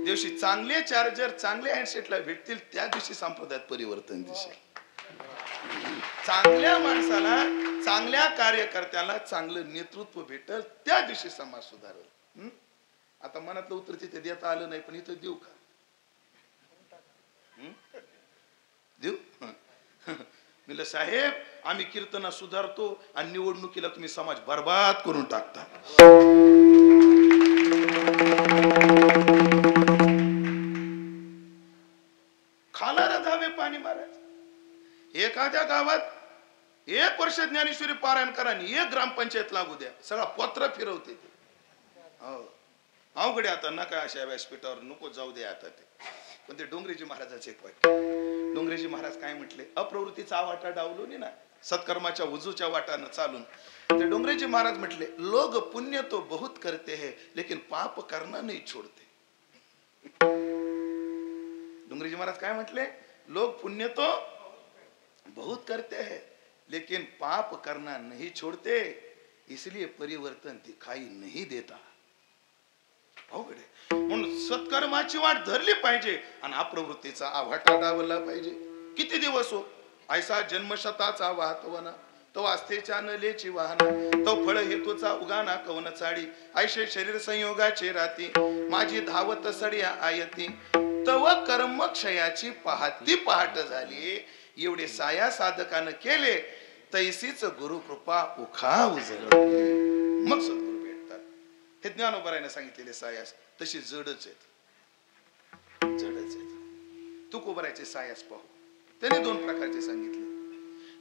दिवशी चांगले चार्जर चांगले हँडसेटला भेटतील त्या दिवशी संप्रदायात परिवर्तन दिसेल. चांगल्या माणसाला, चांगल्या कार्यकर्त्याला चांगलं नेतृत्व भेटल त्या दिवशी समाज सुधारेल. आता मनातलं उत्तर तिथे देता आलं नाही, पण इथं देऊ का? देऊ? म्हणलं साहेब, आम्ही कीर्तना सुधारतो आणि निवडणुकीला तुम्ही समाज बर्बाद करून टाकता. खाला धावे पाणी महाराज. एखाद्या गावात 1 वर्ष ज्ञानेश्वरी पारायण करा आणि 1 ग्रामपंचायत लागू द्या, सगळा पत्र फिरवते ते. अवघडे आता नका अशा व्यासपीठावर नको जाऊ दे आता ते. पण ते डोंगरेजी महाराजाचे एक वाक्य. डोंगरेजी महाराज काय म्हटले? अप्रवृत्तीचा वाटा डावलून ना सत्कर्माच्या उजूच्या वाटानं चालून ते डोंगरेजी महाराज म्हटले, लोग पुण्य तो बहुत करते हैं लेकिन पाप करना नहीं छोड़ते. डोंगरेजी महाराज काय म्हटले? लोग पुण्य तो बहुत करते हैं लेकिन पाप करना नहीं छोड़ते, इसलिए परिवर्तन दिखाई नहीं देता. म्हणून सत्कर्माची वाट धरली पाहिजे आणि अप्रवृत्तीचा आव्हाटा डावला पाहिजे. किती दिवस हो ऐसा जन्मशताचा वाहतवना, तो आस्थेच्या नलेची वाहना, तो फळ हेतूचा उगाना कवन चाडी, ऐशे शरीर संयोगाचे राती, माझी धावत सड्या आयती, तव कर्म क्षयाची पहाती पहाट झाली. एवढे साया साधकानं केले, तैसीच गुरु कृपा उखा उजळली. मग सद्गुरू भेटतात. हे ज्ञानोबारायने सांगितलेले सायास तशी जडच आहेत, जडच आहेत. तुकोबारायचे सायास पाहू. त्याने 2 प्रकारचे सांगितले.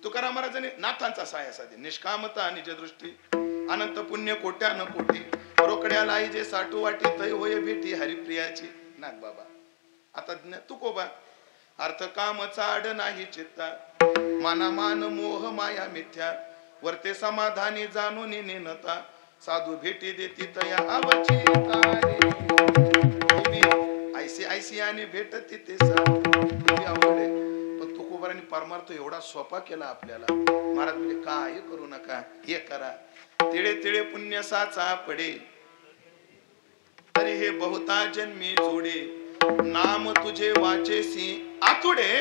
तुकाराम महाराजांनी नाथांचा सायास आधी, निष्कामता आणि निजदृष्टी, अनंत पुण्य कोट्यान कोटी, रोकड्याला आई जे साठू वाटी, तै होय भेटी हरिप्रियाची. नाथ बाबा. आता तुकोबा, अर्थ काम चाड नाही चित्ता, माना मान मोह माया मिथ्या, वर्ते समाधानी जाणून नेनता, साधू भेटी देती तया आवची तारे, ऐसी ऐसी आणि भेटती ते आवडे. पण तुकोबारांनी परमार्थ एवढा सोपा केला आपल्याला. महाराज म्हणजे काय करू नका, हे करा, तिळे तिळे पुण्य साचा पडे, तरी हे बहुता जन्मी जोडे, नाम तुझे वाचेसी आतुडे,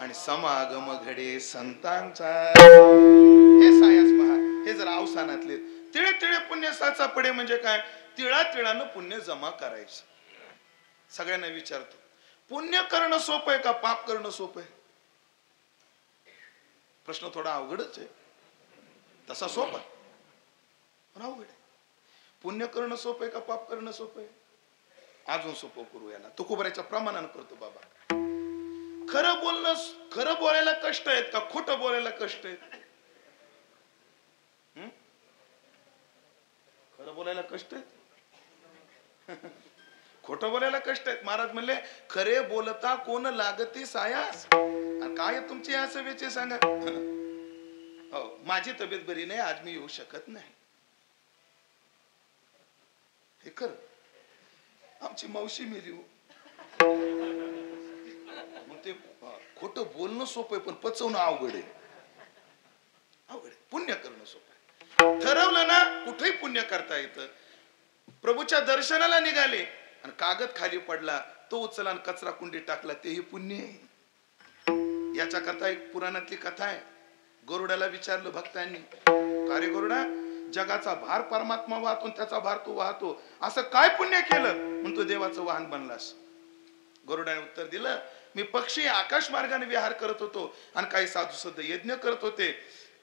आणि समागम घडे संतांचा. हे सायास पहा, हे जर अवसानातले. तिळे तिळे पुण्य साचा पडे म्हणजे काय? तिळा तिळानं पुण्य जमा करायचं. सगळ्यांना विचारतो, पुण्य करणं सोपं आहे का पाप करणं सोपं आहे? प्रश्न थोडा अवघडच आहे, तसा सोपा पण अवघड आहे. पुण्य करणं सोपं आहे का पाप करणं सोपं आहे? अजून सोपं करू याला. तुकोबऱ्याच्या प्रमाणानं करतो बाबा. खरं बोलायला कष्ट आहेत का खोटं बोलायला कष्ट आहेत? खरं बोलायला कष्ट आहेत खोटं बोलायला कष्ट आहेत. महाराज म्हणले खरे बोलता कोण लागते सायास. काय तुमची असं वेचे सांगा. हो, माझी तब्येत बरी नाही, आज मी येऊ शकत नाही. हे खरं. आमची मावशी मेली हो. मग ते खोटं बोलणं सोपं आहे पण पचवणं अवघड आहे. पुण्य करणं सोपं आहे. ठरवलं ना कुठेही पुण्य करता येतं. प्रभूच्या दर्शनाला निघाले आणि कागद खाली पडला, तो उचला आणि कचरा कुंडीत टाकला, तेही पुण्य आहे. याच्या कथा एक पुराणातली कथा आहे. गरुडाला विचारलं भक्तांनी, का रे गरुडा, जगाचा भार परमात्मा वाहतो, त्याचा भार तू वाहतो, असं काय पुण्य केलं म्हणतो देवाचं वाहन बनलास. गरुडाने उत्तर दिलं, मी पक्षी आकाश मार्गाने विहार करत होतो आणि काही साधू संत यज्ञ करत होते.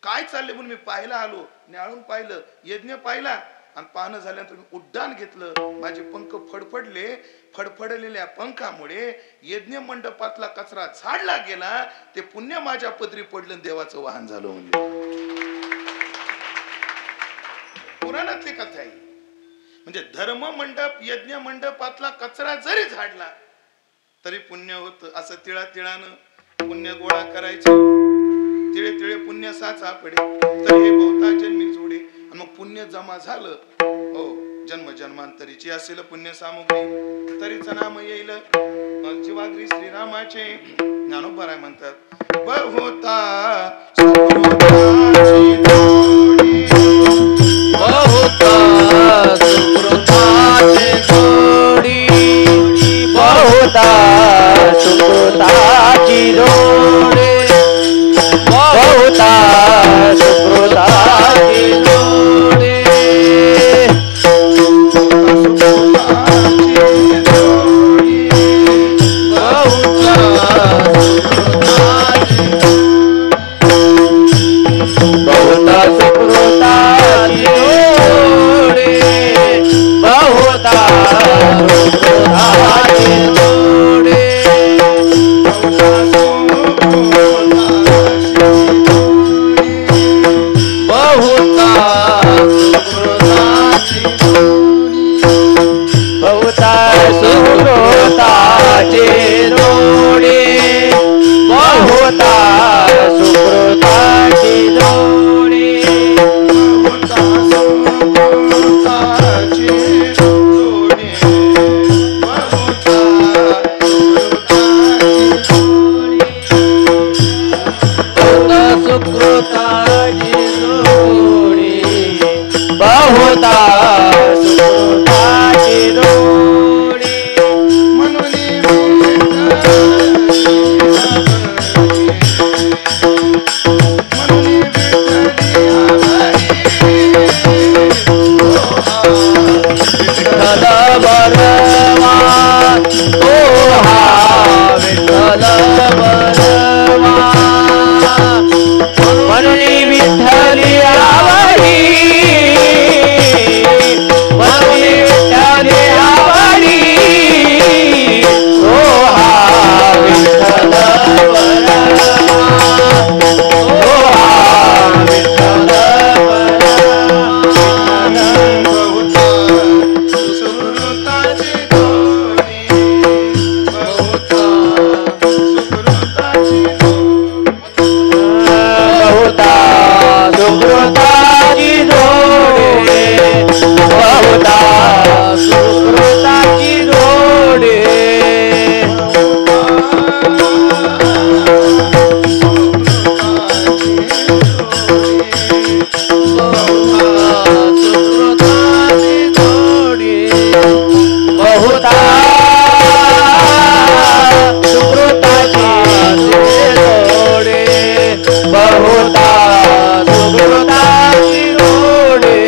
काय चालले म्हणून मी पाहायला आलो, न्याळून पाहिलं, यज्ञ पाहिला आणि पाहणं झाल्यानंतर मी उड्डाण घेतलं. माझे पंख फडफडले. फडफडलेल्या पंखामुळे यज्ञ मंडपातला कचरा झाडला गेला. ते पुण्य माझ्या पदरी पडलं, देवाचं वाहन झालं. म्हणजे पुराणातली कथा आहे. म्हणजे धर्म मंडप यज्ञ मंडपातला कचरा जरी झाडला तरी पुण्य होत. असं तिळा तिळानं पुण्य गोळा करायचं. तिळे तिळे पुण्य साचा पडे तर हे बहुता जन्मी जोडे. आणि मग पुण्य जमा झालं, हो, जन्म जन्मांतरीची असेल पुण्य सामुग्री तरीच नाम येईल जीवाग्री श्रीरामाचे. ज्ञानोबा म्हणतात, बहुता सुकृताची जोडी, बहुता सुकृताची जोडी, बहुता सुकृताची जोडी, बहुता सुकृताची जोडी, बहुता सुकृताची जोडी, बहुता सुकृताची जोडी, बहुता सुकृताची बहुता सुकृताची जोडी, बहुता सुकृताची जोडी, बहुता सुकृताची जोडी, बहुता सुकृताची जोडी, बहुता सुकृताची जोडी, म्हणून विठ्ठल बरवा तो हा विठ्ठल बरवा, म्हणून विठ्ठली आवडी, म्हणून विठ्ठली आवडी, तो हा विठ्ठल बरवा, तो हा विठ्ठल बहुता सुकृताची जोडी, बहुता सुकृताची जोडी, सुकृताची जोडी, बहुता सुकृताची जोडी, बहुता सुकृताची जोडी,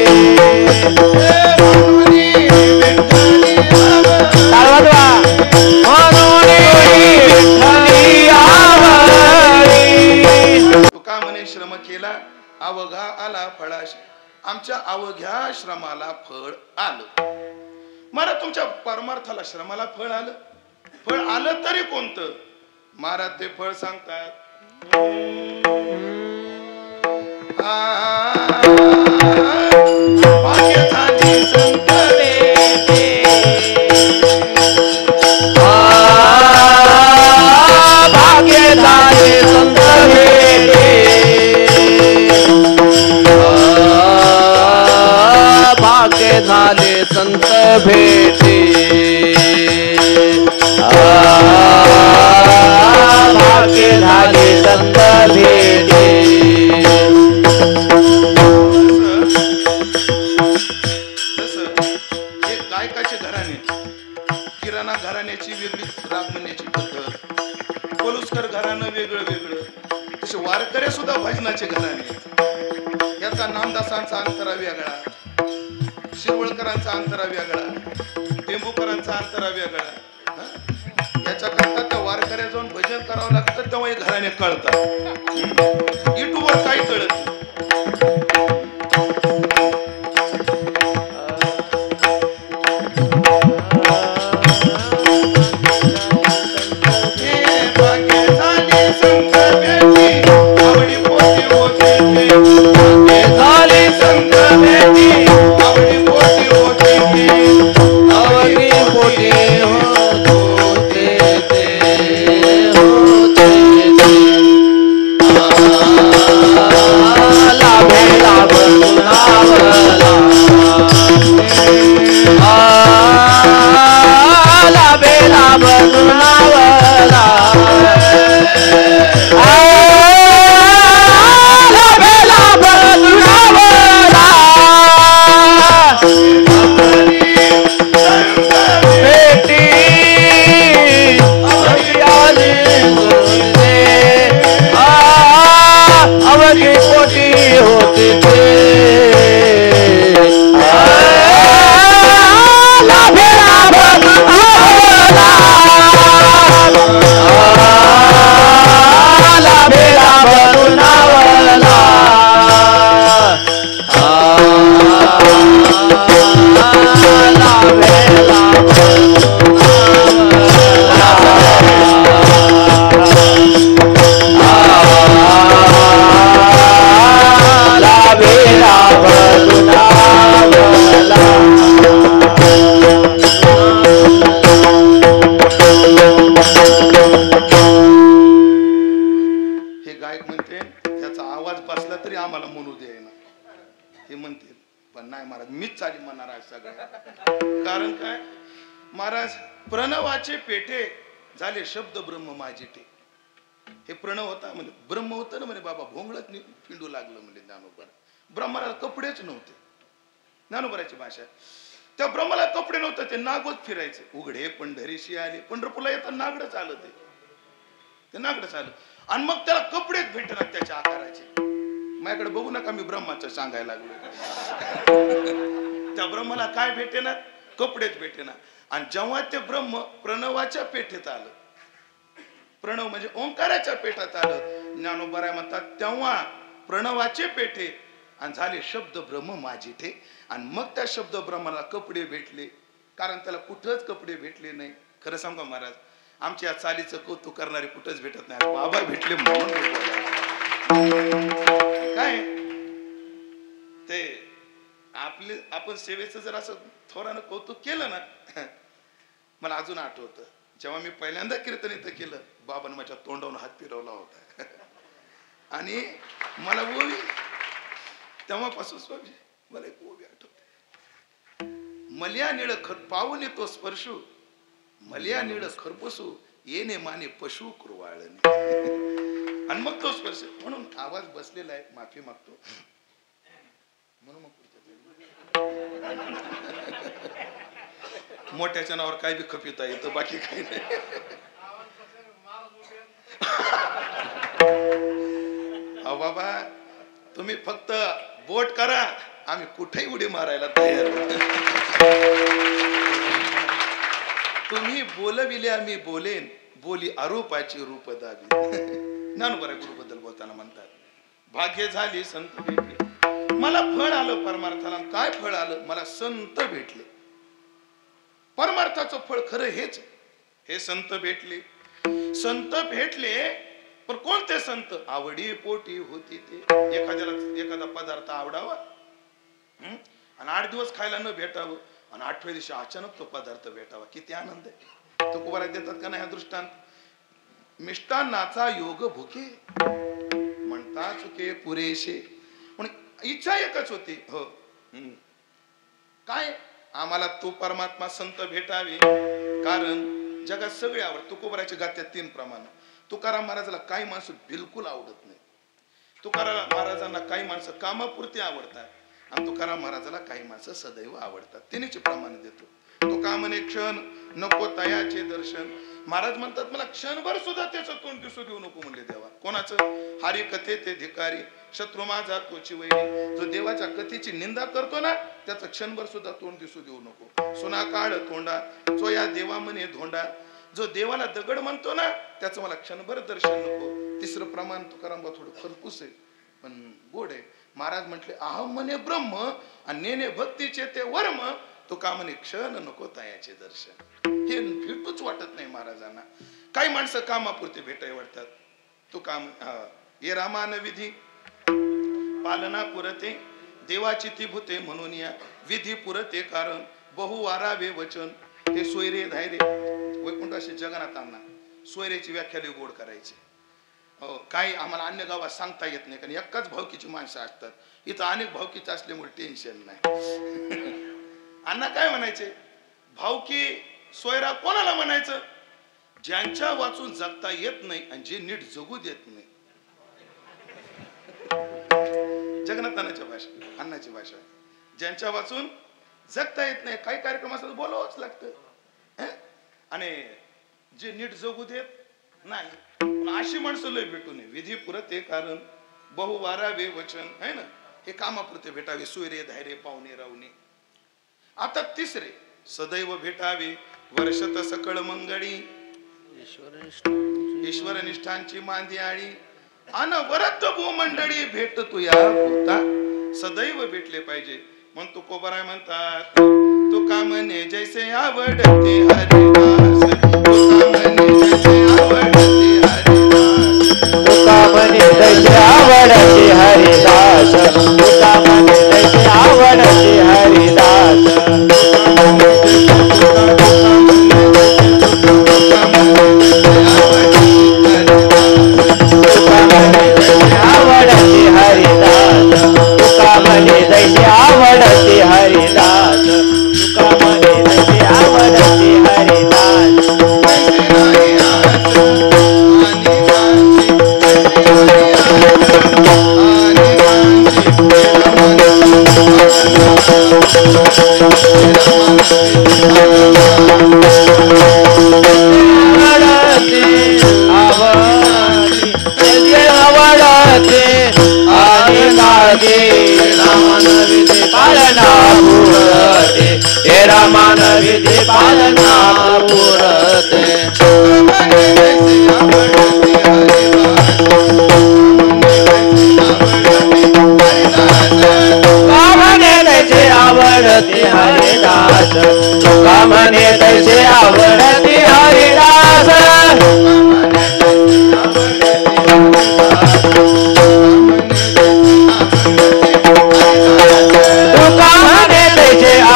तालवादवा, म्हणून विठ्ठली आवडी. तुका म्हणे श्रम केला अवघा आला फळाशी. आमच्या अवघ्या श्रमाला फळ आलं. मला तुमच्या परमार्थाला श्रमाला फळ आलं. फळ आलं तरी कोणतं? महाराज ते फळ सांगतात. भाग्य झाली संत भेटे भाग्य झाले संत भेटे भाग्य झाले संत भेटे भाग्य झाले संत भेटे जसं एक गायकाचे घराणे, किराणा घराण्याची वेगळी राग म्हणण्याची पद्धत, पलुसकर घराणं वेगळं वेगळं, तसे वारकरी सुद्धा भजनाचे घराणे. याचा नामदासांचा अंतरा वेगळा, शिरवळकरांचा अंतरा वेगळा, टेंबूकरांचा अंतरा वेगळा. याच्याकरता त्या वारकऱ्या जाऊन भजन करावं लागतं, तेव्हा हे घराणे कळतात. युट्यूबवर काही कळत नाही. झाले शब्द ब्रह्म माझिटे. हे प्रणव होता म्हणजे ब्रह्म होतं ना म्हणे बाबा, भोंगळत फिंडू लागलं म्हणजे ज्ञानोबा. ब्रह्माला कपडेच नव्हते, ज्ञानोबाची भाषा. त्या ब्रह्माला कपडे नव्हते, ते नागोत फिरायचे. उघडे पंढरीशी आले, पंढरपूरला येतात नागडं चालत, ते नागडं चालत. आणि मग त्याला कपडेच भेटणार त्याच्या आकाराचे. माझ्याकडे बघू नका, मी ब्रह्माचं सांगायला लागलो. त्या ब्रह्माला काय भेटेना? कपडेच भेटेना. आणि जेव्हा ते ब्रह्म प्रणवाच्या पेठेत आलं, प्रणव म्हणजे ओंकाराच्या पेठात आलं, ज्ञानोबा म्हणतात तेव्हा प्रणवाचे पेठे आणि झाले शब्द ब्रह्म माझिठे. आणि मग त्या शब्द ब्रह्माला कपडे भेटले, कारण त्याला कुठंच कपडे भेटले नाही. खरं सांगा महाराज, आमच्या चालीचं कौतुक करणारे कुठंच भेटत नाही. बाबा भेटले म्हणून काय ते आपले, आपण सेवेचं जर असं थोरानं कौतुक केलं ना, मला अजून आठवतं जेव्हा मी पहिल्यांदा कीर्तन इथं केलं, बाबानं माझ्या तोंडावरून हात फिरवला होता आणि मला ओवी, तेव्हापासून स्वामी मला एक ओवी आठवते. मल्या निळ पाहून येतो स्पर्शू, मल्या निळ खरपसू येणे माने पशु कुरवाळणी. आणि मग तो स्पर्श म्हणून आवाज बसलेला आहे, माफी मागतो म्हणून. मग मोठ्याच्या नावावर काय बी खपिता येतं, बाकी काही नाही. अहो बाबा, तुम्ही फक्त बोट करा, आम्ही कुठेही उडी मारायला तयार. तुम्ही बोलविले आम्ही बोलेन, बोली आरोपाची रूप दाबी. ज्ञानोबा गुरुबद्दल बोलताना म्हणतात, भाग्य झाली संत भेटले. मला फळ आलं परमार्थाला. काय फळ आलं? मला संत भेटले. परमार्थाचं फळ खरं हेच. हे संत भेटले, संत भेटले, पण कोणते संत? आवडी पोटी होती ते. एखाद्याला एखादा पदार्थ आवडावा आणि 8 दिवस खायला न भेटावं आणि 8व्या दिवशी अचानक तो पदार्थ भेटावा, किती आनंद आहे. तुकोबारा देतात का नाही हा दृष्टांत? मिष्टान्नाचा योग भुके म्हणता चुके पुरेशे. पण इच्छा एकच होती, हो काय, आम्हाला तो परमात्मा संत भेटावे. कारण जगात सगळे आवडत. तुकोबाराच्या गात्यात 3 प्रमाण. तुकाराम महाराजाला काही माणसं बिलकुल आवडत नाही. तुकाराम महाराजांना काही माणसं कामापुरती आवडतात आणि तुकाराम महाराजाला काही माणसं सदैव आवडतात. तिन्हीचे प्रमाण देतो. तो का म्हणे क्षण नको तयाचे दर्शन. महाराज म्हणतात मला क्षणभर सुद्धा त्याचं तोंड दिसू देऊ नको म्हणले देवा. कोणाचं? हरी कथे ते धिकारी, शत्रू माझा तोची वैरी. जो देवाच्या कथेची निंदा करतो ना त्याचं क्षणभर सुद्धा तोंड दिसू देऊ नको. सोना काळ तोंडा जो या देवा म्हणे धोंडा. जो देवाला दगड म्हणतो ना त्याचं मला क्षणभर दर्शन नको. तिसरं प्रमाण तुकारामबा थोडं खरपूस आहे पण गोड आहे. महाराज म्हटले अहम म्हणे ब्रह्म आणि नेने भक्तीचे ते वर्म. तो का म्हणे क्षण नको तयाचे दर्शन. हे भेटूच वाटत नाही महाराजांना. काही माणसं कामापुरते भेटाय वाटतात. तो काम हे रामान विधी पालना पुरते देवाची ती भूते म्हणून या विधी पुरते कारण बहु वारावे वचन. हे सोयरे धायरे वैकुंठाशी जगन्नाथांना सोयरेची व्याख्या लई गोड करायची. काही आम्हाला अन्य गावात सांगता येत नाही कारण एकाच भावकीची माणसं असतात. इथं अनेक भावकीचे असल्यामुळे टेन्शन नाही. अण्णा काय म्हणायचे? भावकी सोयरा कोणाला म्हणायचं? ज्यांच्या वाचून जगता येत नाही आणि जे नीट जगू देत नाही. जगन्नाथांच्या भाषा, अण्णाची भाषा. ज्यांच्या वाचून जगता येत नाही, काही कार्यक्रम असतात बोलावंच लागतं आणि जे नीट जगू देत नाही. पण अशी माणसं लय भेटू नये. विधी पुरते कारण बहु वारावे वचन है ना. हे कामापुरते भेटावे सोयरे धायरे पाहुणे रावणे. आता तिसरे सदैव भेटावे वर्षत सकळ मंगळी. ईश्वर निष्ठांची मांदी आळी अन वरद भूमंडळी भेट तू या होता. सदैव भेटले पाहिजे. म्हणून तुकोबाराय म्हणतात तुका म्हणे जैसे आवडते हरिदास. तुका म्हणे जैसे आवडते हरिदास. तुका म्हणे जैसे आवडते हरिदास. तुका म्हणे जैसे आवडते हरिदास. रामान विधी पालना पुरते. कामने तैसे आवडते हरिदास. कामने तैसे आवडते हरिदास.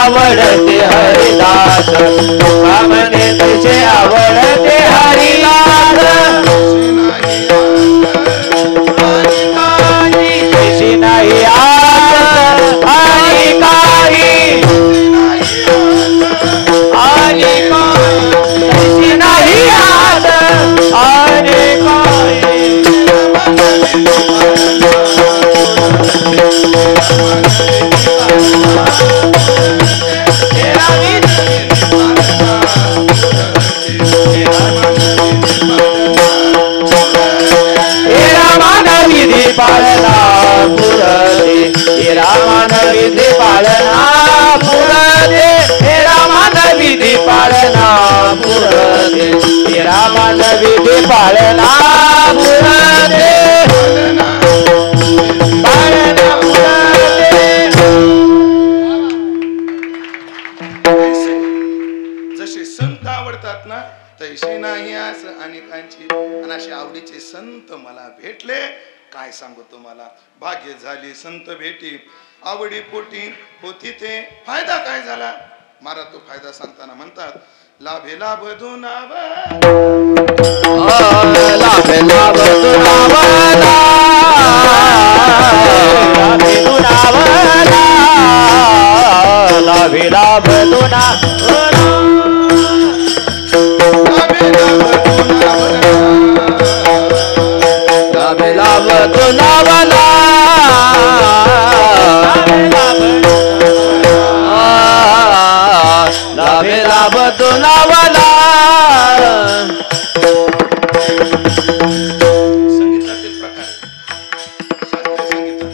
आवडते हरिदास. तुका म्हणे तैसे आवडते हरिदास. तैसी नाही आस आणि काही तैसी नाही आस आणि पालना पुरते. रामान विधी पालना पुरते. रामान विधी पालना पुरते. रामान विधी पालना पुरते. पालना पुरते. असं अनेकांची आणि असे आवडीचे संत मला भेटले. काय सांगू तुम्हाला, भाग्य झाली संत भेटी, आवडी पोटी होती ते फायदा काय झाला. मारा तो फायदा सांगताना म्हणतात, लाभे लाभ दुनाव, लाभे लाभ दुनावला, लाभे दुनावला, लाभे लाभ दुनावला, लाभे लाभे लाभ दुनावला, लाभ दुनावला, लाभे लाभ दुनावला. संगीतातील प्रकार शास्त्रीय संगीतात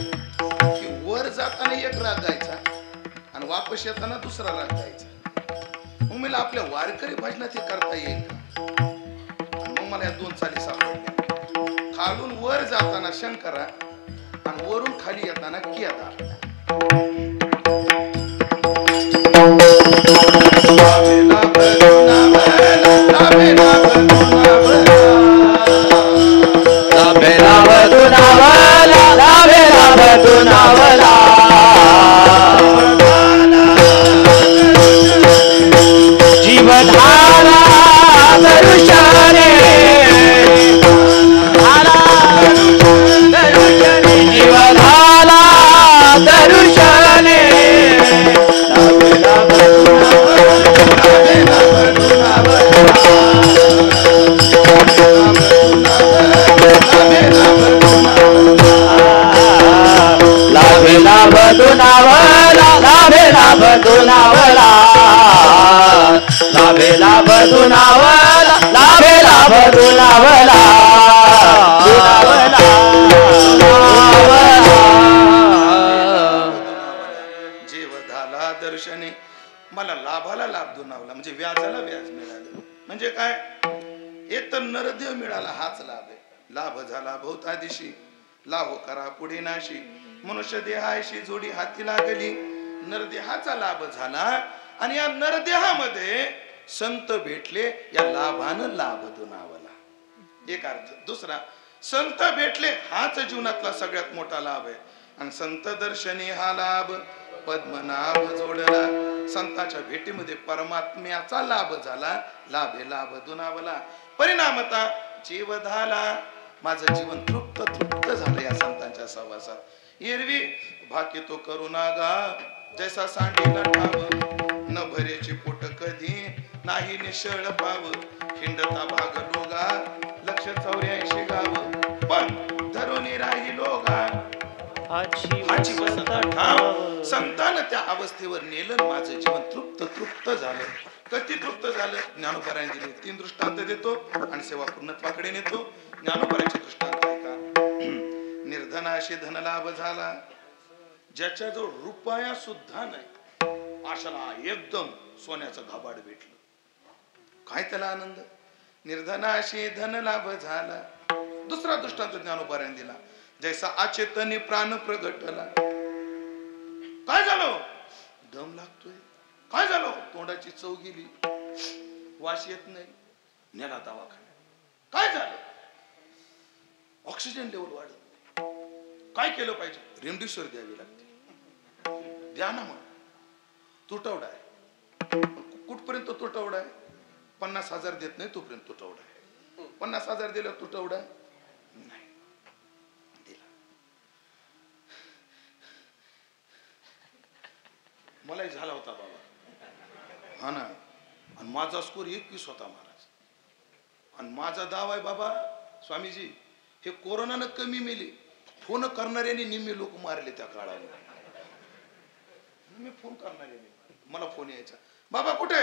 की वर जाताना एक राग गायचा आणि वापस येताना दुसरा राग गायचा. मग मला आपल्या वारकरी भजनात हे करता येईल का? आणि मग मला या दोन चाली सापडल्या. खालून वर जाताना शंकरा आणि वरून खाली येताना केदार. लाभे लाभ दुनावला, लाभे लाभ दुनावला, लाभे लाभ दुनावला, लाभे लाभ दुनावला, जीवधारा दरुशने, जीवधारा दरुशने, लाभे लाभ लाभे लाभ दुनावला, लाभे लाभ दुनावला, लाभे लाभ दुनावला, लाभे लाभ दुनावला, दुनावला. जीवधाला दर्शने, मला लाभाला लाभ दुनावला म्हणजे व्याजाला व्याज मिळालं. म्हणजे काय, एक तर नरदेव मिळाला हाच लाभ आहे. लाभ झाला भोवतादिशी, लाभ करा पुढे नाशी, मनुष्य देहाशी जोडी हाती लागली. नरदेहाचा लाभ झाला आणि या नरदेहामध्ये संत भेटले, या लाभानं लाभ दुनावला. एक अर्थ. दुसरा, संत भेटले हाच जीवनातला सगळ्यात मोठा लाभ आहे. आणि संत दर्शनी हा लाभ पद्मनाभ जोडला. संताच्या भेटीमध्ये परमात्म्याचा लाभ झाला, लाभे लाभ दुनावला. परिणामता जीव झाला, माझं जीवन तृप्त तृप्त झालं या संतांच्या सहवासात. एरवी भाकी तो करुणा गा, जैसा सांडीला ठाव, न भरेची पोट कधी नाही निशळ पाव, हिंडता भाग लोगा 184 गाव, पण धरुनी राहिलो गा हाची बसता ठाव. संतान त्या अवस्थेवर नेलं, माझं जीवन तृप्त तृप्त झालं. कधी तृप्त झालं, ज्ञानोबराने दिले 3 दृष्टांत देतो आणि सेवा पूर्णत्वाकडे नेतो. ज्ञानोबराचे दृष्टांत आहे का, निर्धनाशी धन लाभ झाला, ज्याच्याजवळ रुपया सुद्धा नाही, आशाला एकदम सोन्याचं घाबाड भेटलं. काय त्याला आनंद, निर्धनाशी धन लाभ झाला. दुसरा दृष्टांत ज्ञानोबराने दिला, जैसा अचेतनी प्राण प्रगटला. काय झालं, दम लागतोय. काय झालं, तोंडाची चव गेली, वास येत नाही, नेला दवाखान्यात. काय झालं, ऑक्सिजन लेवल वाढत. काय केलं पाहिजे, रेमडेसिवीर द्यावी लागते. द्या ना मग. तुटवडा आहे, कुठपर्यंत तुटवडा आहे, 50,000 देत नाही तोपर्यंत तुटवडा आहे. 50,000 दिलं तुटवडा नाही. दिला. मलाही झाला होता बाबा, हा ना. आणि माझा स्कोर 21 होता महाराज. आणि माझा दावा आहे बाबा, स्वामीजी हे कोरोनानं कमी मेले, फोन करणाऱ्याने निम्मे लोक मारले त्या काळाला. मी फोन करणाऱ्याने, मला फोन यायचा, बाबा कुठे,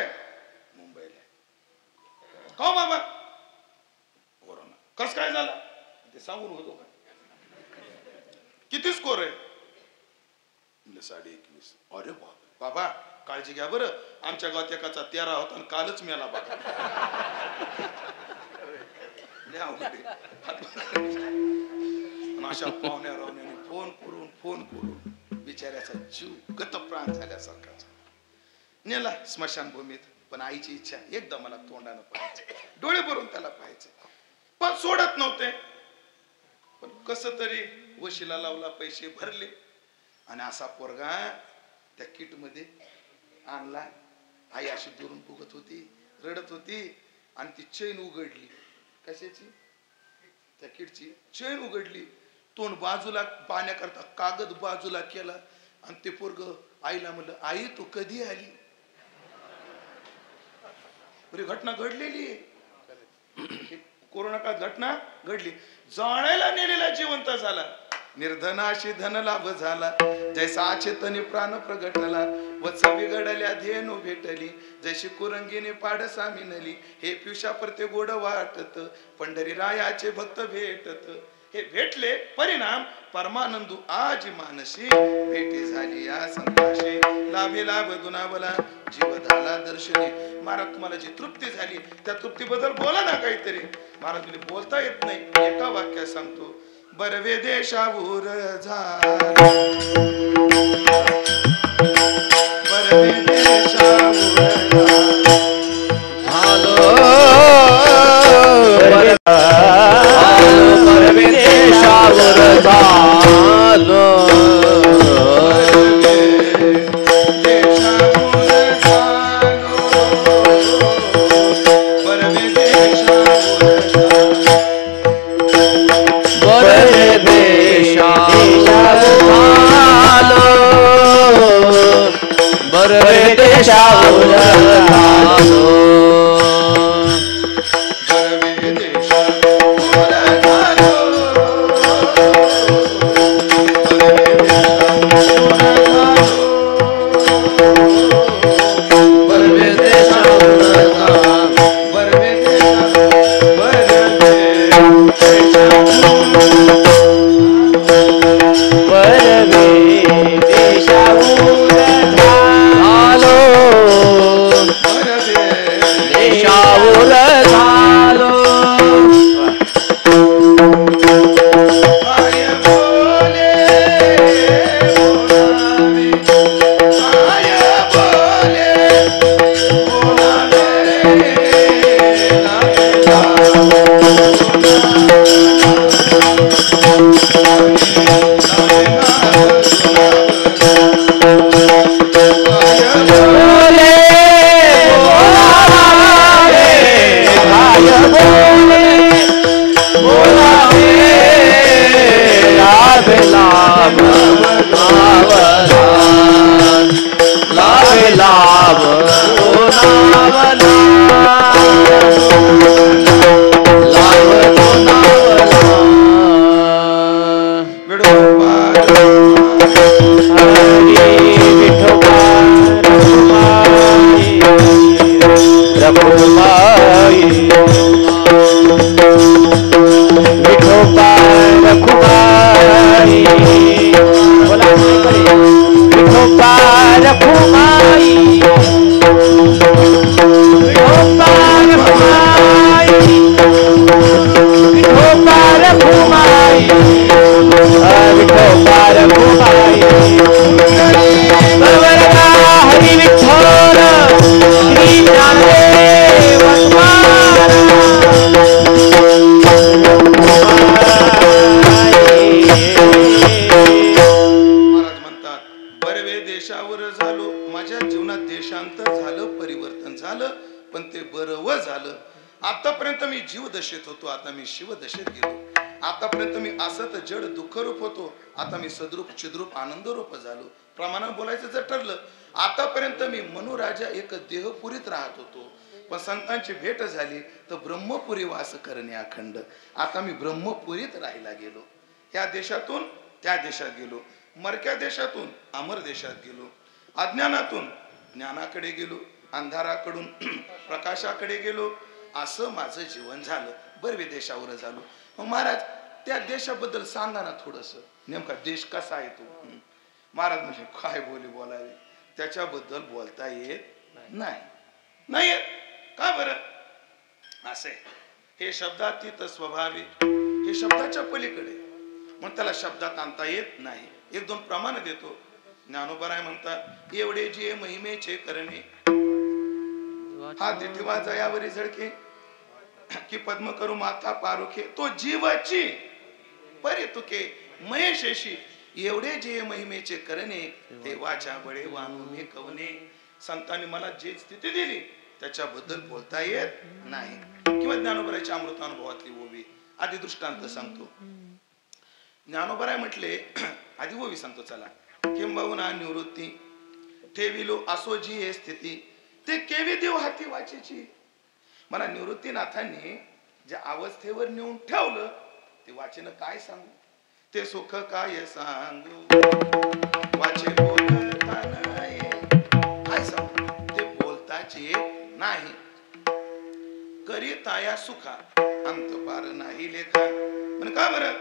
मुंबईला. का बाबा, कोरोना. कस काय झाला ते सांगून होतो का, किती स्कोर आहे, 21.5. अरे बाबा काळजी घ्या बरं, आमच्या गावात एकाचा 13 होता आणि कालच मेला बाबा. अशा पाहुण्या रावण्याने फोन करून बिचाऱ्याचा जीव गतप्राण झाल्यासारखा नेला स्मशानभूमीत. पण आईची इच्छा एकदा मला तोंडानं पाहायचं, डोळे भरून त्याला पाहायचं, पण सोडत नव्हते. पण कस तरी वशिला लावला, पैसे भरले आणि असा पोरगा त्या किट मध्ये आणला. आई अशी दुरून बघत होती, रडत होती आणि ती चैन उघडली. कशाची? त्या किटची चैन उघडली. तोंड बाजूला पाण्याकरता कागद बाजूला केला आणि ते पोरग आईला म्हणलं, आई तू कधी आली? घटना घडलेली, कोरोना काळात घटना घडली. जाळायला नेलेला जिवंत झाला, निर्धनाशी धन लाभ झाला, जैसा अचेतनी प्राण प्रगटला, वत्स बिघडल्या धेनु भेटली, जैशी कुरंगीने पाडसा मिनली, हे पिवशा परते गोड वाटत, पंढरी रायाचे भक्त भेटत. हे भेटले परिणाम परमानंदू आजी मानसी, भेटी झाली या संताशी, लाभे लाभ दुनावला, जीव झाला दर्शनी. महाराज तुम्हाला जी तृप्ती झाली त्या तृप्तीबद्दल बोला ना काहीतरी. महाराज तुला बोलता येत नाही, एका वाक्यात सांगतो, बरवे देशावर झाला, बरवे देशावर शिवदशेत होतो, आता मी शिवदशेत गेलो. आतापर्यंत मी असत जड दुःख रूप होतो, आता मी सद्रूप चिद्रूप आनंद रूप झालो. प्रमाणात बोलायचं जर ठरलं, आतापर्यंत मी मनुराजा एक देहपुरीत राहत होतो, पण संतांची भेट झाली तर ब्रह्मपुरी वास करणे अखंड. आता मी ब्रह्मपुरीत राहायला गेलो. ह्या देशातून त्या देशात गेलो, मरक्या देशातून अमर देशात गेलो, अज्ञानातून ज्ञानाकडे गेलो, अंधाराकडून प्रकाशाकडे गेलो. असं माझं जीवन झालं. बरं विदेशावर झालो. मग महाराज त्या देशाबद्दल सांगा ना थोडस, नेमका देश कसा आहे तो. महाराज म्हणजे काय बोलावे, त्याच्याबद्दल बोलता येत नाही. का बरं असे? हे शब्दातीत स्वभावी, हे शब्दाच्या पलीकडे, मग त्याला शब्दात आणता येत नाही. एक दोन प्रमाण देतो. ज्ञानोबराय म्हणतात, एवढे जे महिमेचे करणे हा दिठवा जयावरी झळके की पद्म करू माथा पारुखे तो जीवाची परी तुके महेशेशी एवढे जे महिमेचे करणे ते वाचा बळे वानू मी कवने. संतांनी मला जे स्थिती दिली त्याच्याबद्दल बोलता येत नाही. किंवा ज्ञानोबराच्या अमृतानुभवातली ओवी आधी दृष्टांत सांगतो. ज्ञानोबराय म्हटले आधी ओवी सांगतो चला. किंबहुना निवृत्ती ठेविलो असो जी हे स्थिती ते केवी देव हाती वाचेची. मला निवृत्तीनाथांनी ज्या अवस्थेवर नेऊन ठेवलं ते वाचेनं काय सांगू. ते सुख काय सांगू वाचे बोलता नाही. काय सांगू ते बोलताचे नाही. करिता या सुखा अंत पार नाही लेखा. म्हण का बरं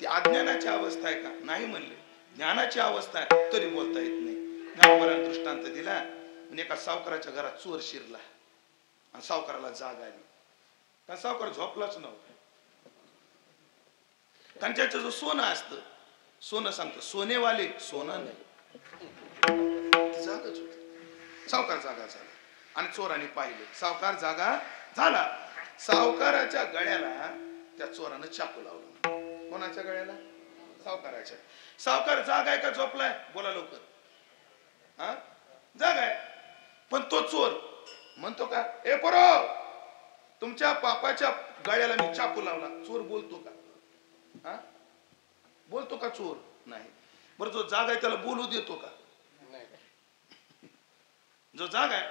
ती अज्ञानाची अवस्था आहे का. नाही म्हणले ज्ञानाची अवस्था आहे तरी बोलता येत नाही. ज्ञानोबराने दृष्टांत दिला. म्हणजे एका सावकाराच्या घरात चोर शिरला आणि सावकाराला जाग आली. त्या सावकार झोपलाच नव्हता. त्यांच्याचं जो सोनं असतं सोनं सांगतं सोनेवाले सोनं नाही. जागाच होत. सावकार जागा झाला आणि चोराने पाहिले. सावकार जागा झाला. सावकाराच्या गळ्याला त्या चोरानं चाकू लावला. कोणाच्या गळ्याला. सावकाराच्या. सावकार जागा आहे का झोपलाय बोला लवकर. हा जागा आहे. पण तो चोर म्हणतो का ए पोरो तुमच्या पापाच्या गळ्याला मी चाकू लावला. चोर बोलतो का. हा बोलतो का चोर. नाही. बरं जो जागा आहे त्याला बोलू देतो का. जो जागा आहे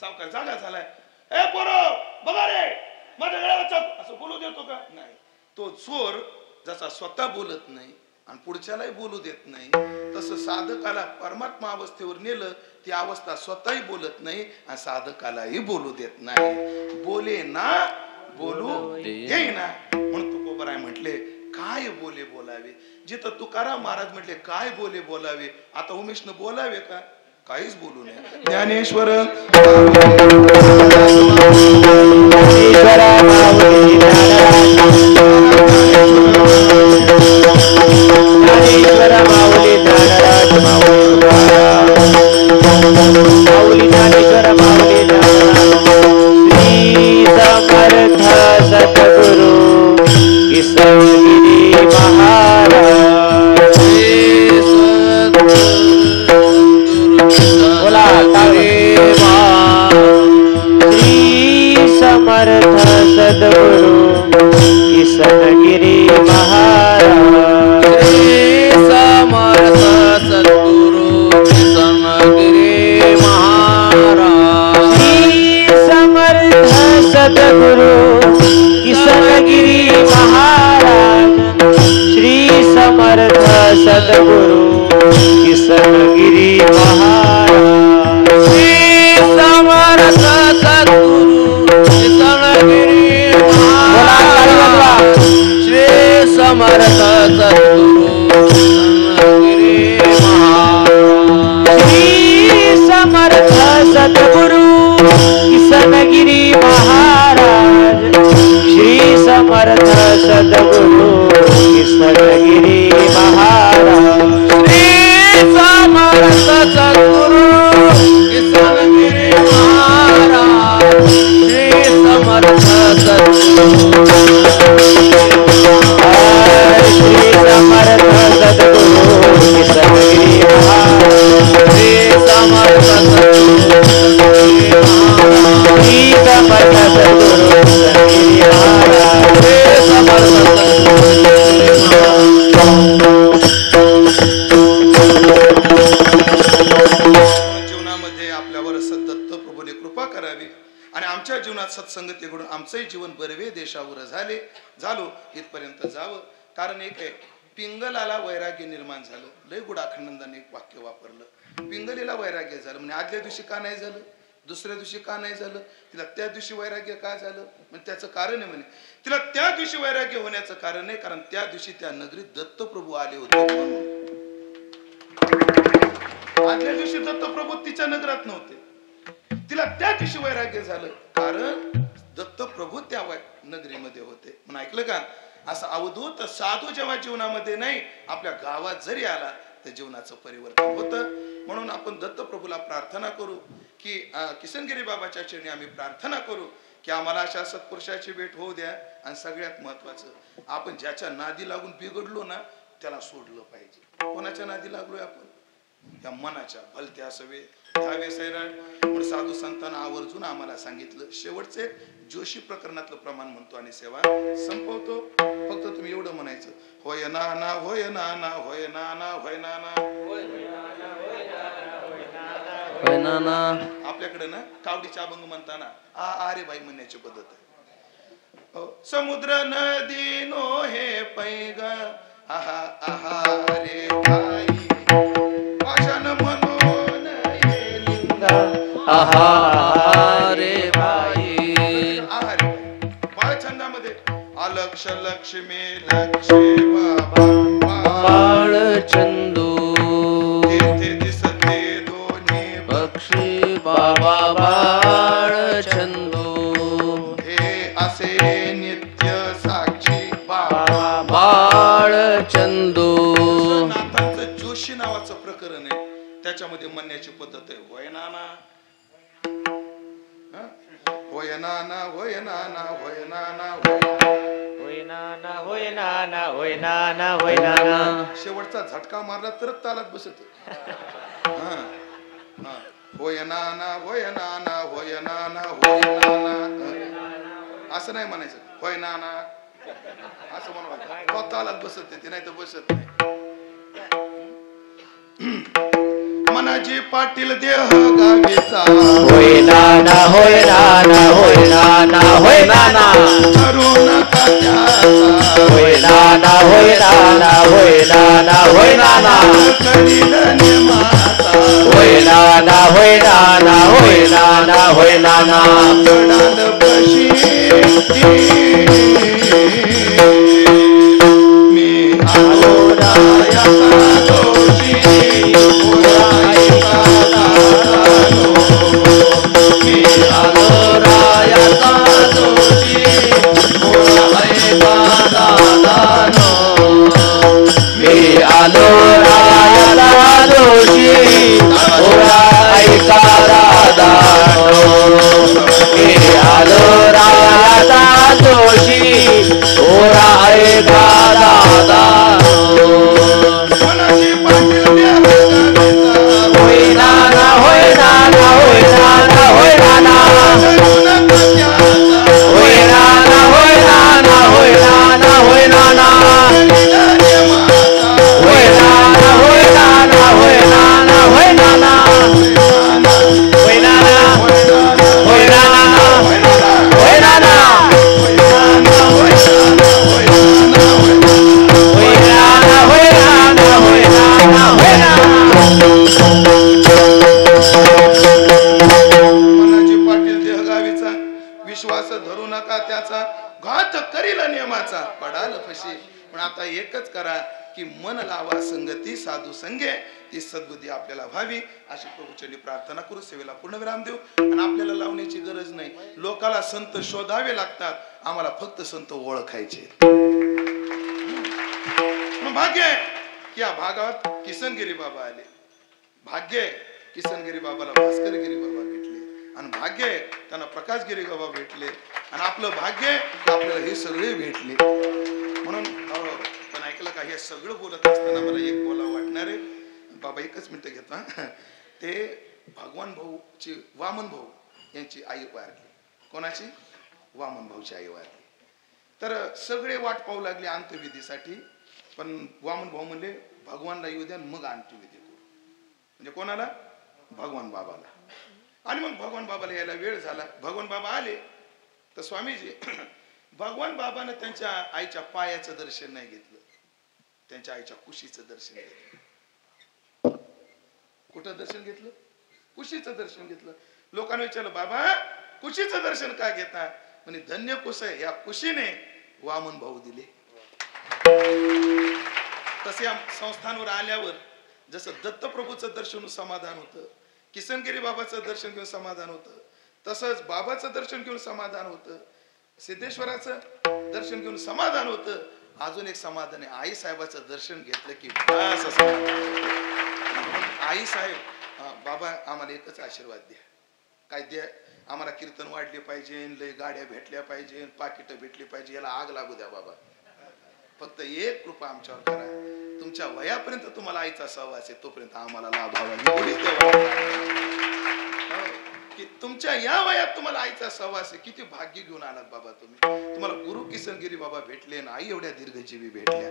सावकार जागा झालाय. ए पोरो बघा रे माझ्या गळ्याला चाकू असं बोलू देतो का. नाही. तो चोर जसा स्वतः बोलत नाही आणि पुढच्यालाही बोलू देत नाही तसं साधकाला परमात्मा अवस्थेवर नेलं ती अवस्था स्वतःही बोलत नाही आणि साधकालाही बोलू देत नाही. बोले ना बोलू येईना. म्हणून तुकोबराय म्हटले काय बोले बोलावे. जिथं तुकाराम महाराज म्हटले काय बोले बोलावे. आता उमेशनं बोलावे का काहीच बोलू नये. ज्ञानेश्वर सत्संगतीकडून आमचंही जीवन बरवे देशावर झालो इथपर्यंत जावं. कारण एक आहे पिंगलाला वैराग्य निर्माण झालं. लय गुडाखंडाने एक वाक्य वापरलं. पिंगलीला वैराग्य झालं म्हणजे आदल्या दिवशी का नाही झालं दुसऱ्या दिवशी का नाही झालं. तिला त्या दिवशी वैराग्य का झालं म्हणजे त्याचं कारण आहे म्हणे. तिला त्या दिवशी वैराग्य होण्याचं कारण आहे कारण त्या दिवशी त्या नगरीत दत्तप्रभू आले होते म्हणून. आदल्या दिवशी दत्तप्रभू तिच्या नगरात नव्हते. तिला त्या दिवशी वैराग्य झालं कारण दत्तप्रभू त्या नगरीमध्ये होते. म्हणून ऐकलं का असं अवधूत साधू जेव्हा जीवनामध्ये नाही आपल्या गावात जरी आला तर जीवनाचं परिवर्तन होतं. म्हणून आपण दत्तप्रभूला प्रार्थना करू की किसनगिरी बाबाच्या चरणी आम्ही प्रार्थना करू की आम्हाला अशा सत्पुरुषाची भेट होऊ द्या. आणि सगळ्यात महत्वाचं, आपण ज्याच्या नादी लागून बिघडलो ना त्याला सोडलं पाहिजे. कोणाच्या नादी लागलोय आपण? त्या मनाच्या भलत्या सवे दहावे सैराट म्हणून साधू संतांना आवर्जून आम्हाला सांगितलं. शेवटचे जोशी प्रकरणातलं प्रमाण म्हणतो आणि सेवा संपवतो. फक्त तुम्ही एवढं म्हणायचं, होय नाना होय नाना होय नाना होय नाना. होय नाना. आपल्याकडे ना कावडीचा अभंग म्हणताना अरे बाई म्हणण्याची पद्धत आहे. समुद्र नदी नो हे पैग आहा आहा रे भाई भाषण म्हणून येलिंगा आहा रे भाई. आहा रे भाई. बाळछंदामध्ये अलक्ष लक्ष्मी लक्ष्मी बाबा बाळ चंदू तेथे दिसते दोन्ही बक्षी बाबा बाळ चंदू. हे असे नित्य साक्षी बाबा बाळ चंदू. नाथांचं जोशी नावाचं प्रकरण आहे. त्याच्यामध्ये म्हणण्याची पद्धत आहे, होय नाना होय नाना होय नाना होय नाना होय नाना होय नाना होय नाना होय नाना. शेवटचा झटका मारला तरच तालात बसत. होय नाना होय नाना होय नाना होय नाना असं नाही म्हणायचं, होय नाना असं म्हणा. तो तालात बसत ते नाही तर बसत नाही. मनाजी पाटील देह गावीचा होय नाना होय नाना होय नाना होय नाना. करू नका त्याचा होय नाना होय नाना होय नाना होय नाना. करील नेमाचा होय नाना होय नाना होय नाना होय नाना. कडाल बशी मी आलो रायाचा दोषी रायचा दादानो. मी आलो रायाचा दोषी रायचा दादानो. मी आलो रायाला दोषी ओरा ऐका दादानो. मी आलो रायाला दोषी ओरा ऐका दादानो. मनाची पाटील देह गावीचा होय नाना होय नाना होय नाना होय नाना. करू नका त्याचा होय नाना होय नाना होय नाना होय नाना. करील नेमाचा होय नाना होय नाना होय नाना होय नाना. होय नाना होय नाना होय नाना. होय नाना होय नाना होय नाना होय नाना. मनाजी पाटील देहगावीचा विश्वास धरू नका त्याचा घात करील नियमाचा पडाल फशी. पण आता एकच करा की मन लावा संगती साधू संगे. ती सद्बुद्धी आपल्याला व्हावी अशी प्रभूचरणी प्रार्थना करू. सेवेला पूर्णविराम देऊ. आणि आपल्याला लावण्याची गरज नाही. लोकाला संत शोधावे लागतात, आम्हाला फक्त संत ओळखायचे. मग भाग्य आहे की या भागात किसनगिरी बाबा आले. भाग्य आहे किसनगिरी बाबाला भास्करगिरी बाबा भेटले. आणि भाग्य आहे त्यांना प्रकाशगिरी बाबा भेटले. आणि आपलं भाग्य आहे की आपल्याला हे सगळे भेटले. म्हणून पण ऐकलं का, हे सगळं बोलत असताना मला एक बोलावं वाटणार आहे. बाबा एकच मिनिट घेता. ते भगवान भाऊची वामन भाऊ यांची आई वारली. कोणाची? वामन भाऊची आई वारली. तर सगळे वाट पाहू लागले अंत्यविधीसाठी. पण वामन भाऊ म्हणले भगवानला येऊ द्या मग अंत्यविधी करू. म्हणजे कोणाला? भगवान बाबाला. आणि मग भगवान बाबाला यायला वेळ झाला. भगवान बाबा आले तर स्वामीजी भगवान बाबाने त्यांच्या आईच्या पायाचं दर्शन नाही घेतलं, त्यांच्या आईच्या कुशीचं दर्शन घेतलं. कुठं दर्शन घेतलं? कुशीचं दर्शन घेतलं. लोकांनी विचारलं, बाबा कुशीचं दर्शन का घेता? म्हणजे धन्य कुश आहे, या कुशीने वामन भाऊ दिले. तसे या संस्थांवर आल्यावर जसं दत्तप्रभूचं दर्शन समाधान होतं, किसनगिरी बाबाचं दर्शन घेऊन समाधान होतं, तसंच बाबाचं दर्शन घेऊन समाधान होतं, सिद्धेश्वराचं दर्शन घेऊन समाधान होतं. अजून एक समाधान आहे, आई साहेबाचं दर्शन घेतलं की बस. आई साहेब, बाबा आम्हाला एकच आशीर्वाद द्या. काय द्या आम्हाला कीर्तन वाढले पाहिजे, लय गाड्या भेटल्या पाहिजे, पाकिटं भेटली पाहिजे, याला आग लागू द्या बाबा. फक्त एक कृपा आमच्यावर करा, तुमच्या वयापर्यंत तुम्हाला आईचा सहवास आहे तोपर्यंत आम्हाला लाभ की तुमच्या या वयात तुम्हाला आईचा सहवास आहे. किती भाग्य घेऊन आलात बाबा तुम्ही. तुम्हाला गुरु किसनगिरी बाबा भेटले ना आई एवढ्या दीर्घजीवी भेटल्या,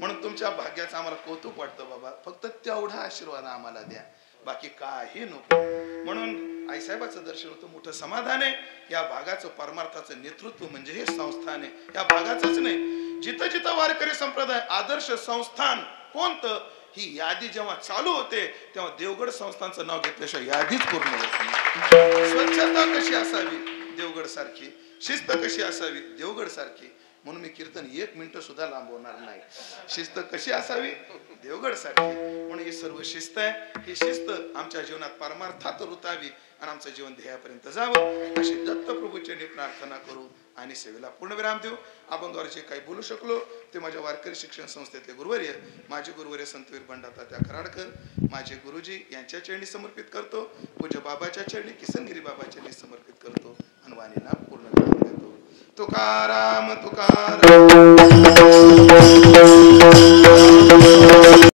म्हणून तुमच्या भाग्याचं आम्हाला कौतुक वाटतं बाबा. फक्त तेवढा आशीर्वाद आम्हाला द्या, बाकी काही नको. म्हणून आईसाहेबाचं दर्शन होतं, मोठं समाधान आहे. या भागाचं परमार्थाचं नेतृत्व म्हणजे हे संस्थान आहे. या भागाचंच नाही, जिथं जिथं वारकरी संप्रदाय आदर्श संस्थान कोणतं ही यादी जेव्हा चालू होते तेव्हा देवगड संस्थानचं नाव घेतल्याशिवाय यादीच पूर्ण होत नाही. स्वच्छता कशी असावी देवगड सारखी, शिस्त कशी असावी देवगड सारखी. म्हणून मी कीर्तन 1 मिनिट सुद्धा लांबवणार नाही. शिस्त कशी असावी देवगड सारखी. म्हणून ही सर्व शिस्त आहे. ही शिस्त आमच्या जीवनात परमार्थात रुतावी आणि आमचं जीवन ध्येयापर्यंत जावं अशी दत्तप्रभूची प्रार्थना करू आणि सेवेला पूर्णविराम देऊ. अभंगावर जे काही बोलू शकलो ते माझ्या वारकरी शिक्षण संस्थेतले गुरुवर्य माझे गुरुवर्य संतवीर बंडाता त्या खराडकर माझे गुरुजी यांच्या चरणी समर्पित करतो. पूज्य बाबाच्या चरणी किसनगिरी बाबाच्या चरणी समर्पित करतो आणि वाणीला पूर्णविराम देतो. तुकाराम तुकाराम.